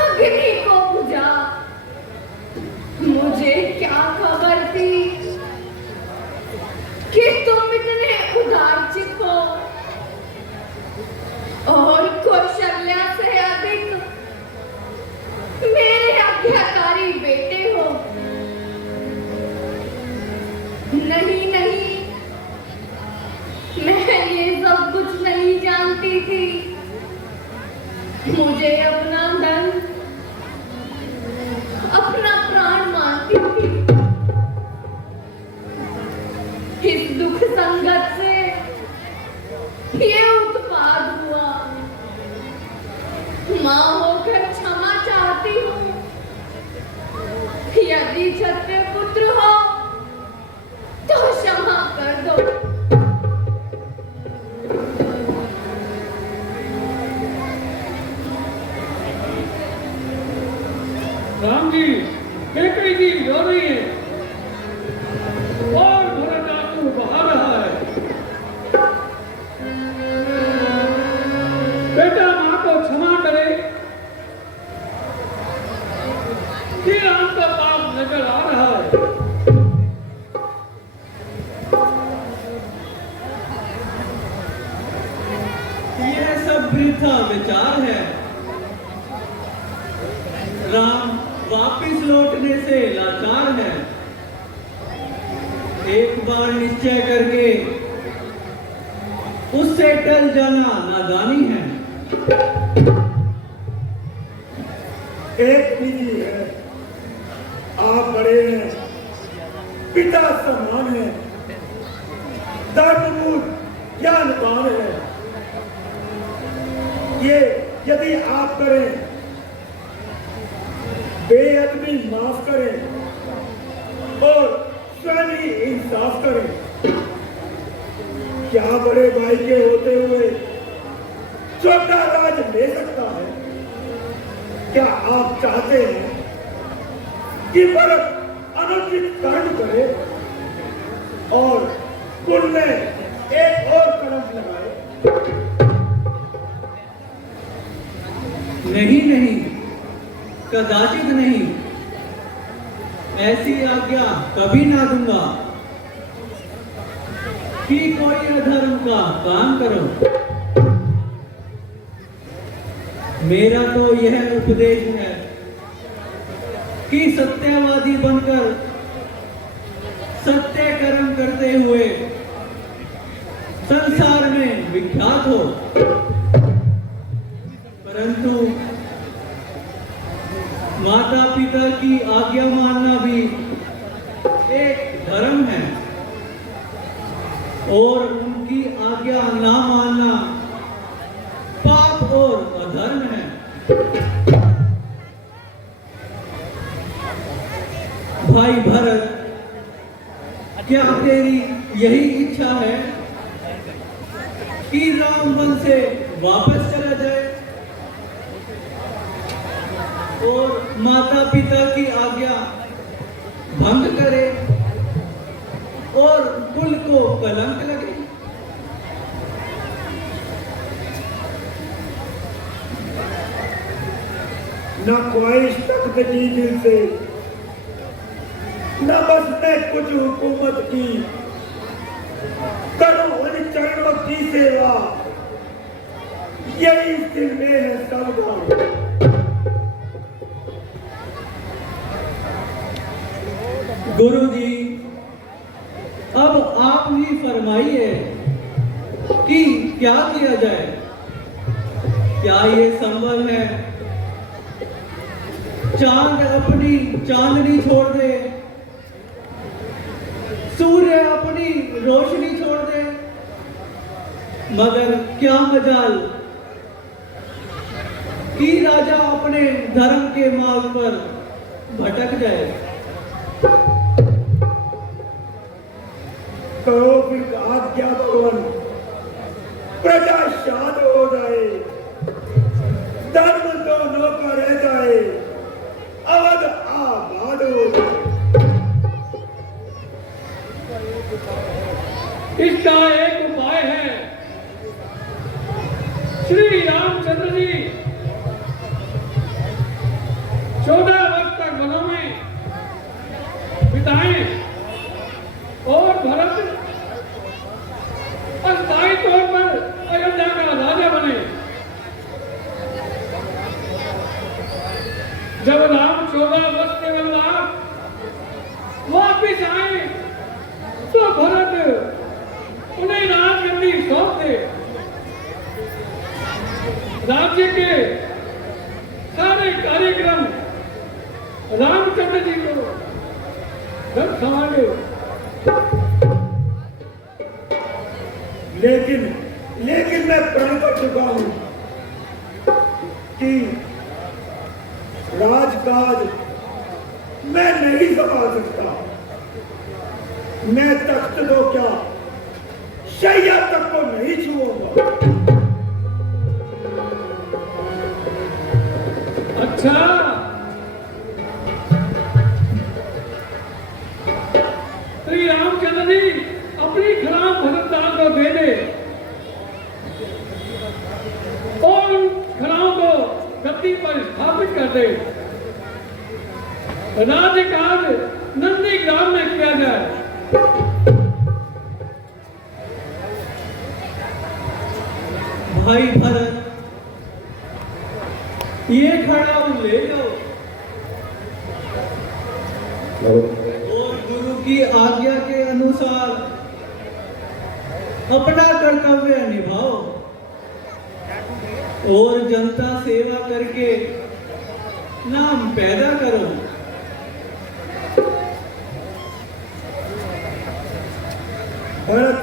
अग्नि को बुझा। मुझे क्या खबर थी कि तुम इतने उदारचित हो और कौशल्या से अधिक मेरे आज्ञाकारी बेटे हो। नहीं नहीं, मैं ये सब कुछ नहीं जानती थी। मुझे अपना धन, अपना प्राण मानती थी। इस दुख संगत से ये उत्पाद हुआ। मां होकर क्षमा चाहती हूँ। यदि क्षत्रिय पुत्र हो तो क्षमा कर दो। राम जी, केकड़ी जी रो रही है और भरत आंसू बहा रहा है। बेटा मां को क्षमा करे कि राम का पाप नजर आ रहा है। यह सब वृथा विचार है। राम वापिस लौटने से लाचार है। एक बार निश्चय करके उससे टल जाना नादानी है। एक विधि है, आप बड़े हैं, पिता समान हैं, धर्ममूल ज्ञानवान है। ये यदि आप करें, बेअदबी माफ करें और स्वयं ही इंसाफ करें, क्या बड़े भाई के होते हुए छोटा राज ले सकता है? क्या आप चाहते हैं कि भरत अनुचित कर्म करे और कुल में एक और कलंक लगाए? नहीं नहीं, कदाचित नहीं, ऐसी आज्ञा कभी ना दूंगा कि कोई अधर्म का काम करो। मेरा तो यह उपदेश है कि सत्यवादी बनकर सत्य कर्म करते हुए संसार में विख्यात हो, परंतु माता पिता की आज्ञा मानना भी एक धर्म है और उनकी आज्ञा ना मानना पाप और अधर्म है। भाई भरत, क्या तेरी यही इच्छा है कि राम वन से वापस चला जाए और माता पिता की आज्ञा भंग करे और कुल को कलंक लगे? न ख्वाहिश तख्त की दिल से, न बस मैं कुछ हुकूमत की, करूं उन चरणों की सेवा, यही दिल में है सबका। गुरु जी, अब आप ही फरमाइए कि क्या किया जाए? क्या ये संभव है चांद अपनी चांदनी छोड़ दे, सूर्य अपनी रोशनी छोड़ दे, मगर क्या मजाल कि राजा अपने धर्म के मार्ग पर भटक जाए? कहो फिर आज्ञा भगवान, प्रजा शाद हो जाए, धर्म दोनों का रह जाए, अवध आबाद हो जाए। इसका एक उपाय है। श्री रामचंद्र जी 14 वर्ष तक वनों में बिताएं और भरत अस्थायी तौर पर अयोध्या का राजा बने। जब राम 14 वर्ष के बाद वापिस आए तो भरत उन्हें राजगद्दी सौंप दे। राज्य के सारे कार्यक्रम रामचंद्र जी को संभाले। लेकिन मैं प्रण कर चुका हूं कि राजकाज मैं नहीं संभाल सकता। मैं तख्त तो क्या, शैया तक को नहीं छूऊंगा। अच्छा, श्री रामचंद्र जी अपनी खराब भरतदान को दे दे और उन खराओं को गद्दी पर स्थापित कर दे। राज्य काज नंदी ग्राम में किया जाए। भाई भरत, ये खड़ा ले लो और गुरु की आज्ञा के अनुसार अपना कर्तव्य निभाओ और जनता सेवा करके नाम पैदा करो। भरत,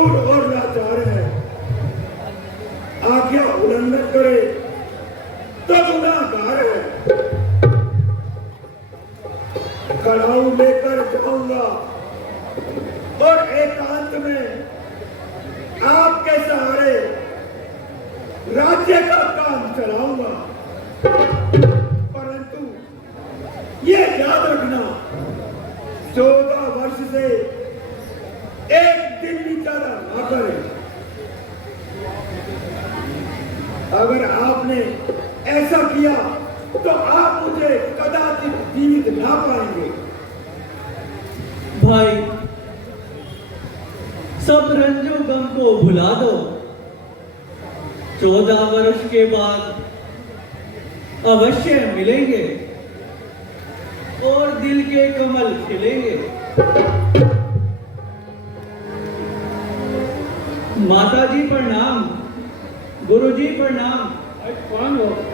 क्रूर और लाचार है। आज्ञा उल्लंघन करे तो गुनाहगार है। कड़ाऊ लेकर जाऊंगा और एकांत में आपके सहारे राज्य का काम चलाऊंगा। परंतु ये याद रखना, 14 वर्ष से एक दिन भी ज्यादा ना करें। अगर आपने ऐसा किया तो आप मुझे कदाचित जीवित ना पाएंगे। भाई, सब रंजो गम को भुला दो। 14 वर्ष के बाद अवश्य मिलेंगे और दिल के कमल खिलेंगे। माताजी प्रणाम, गुरुजी प्रणाम। आज कौन हो?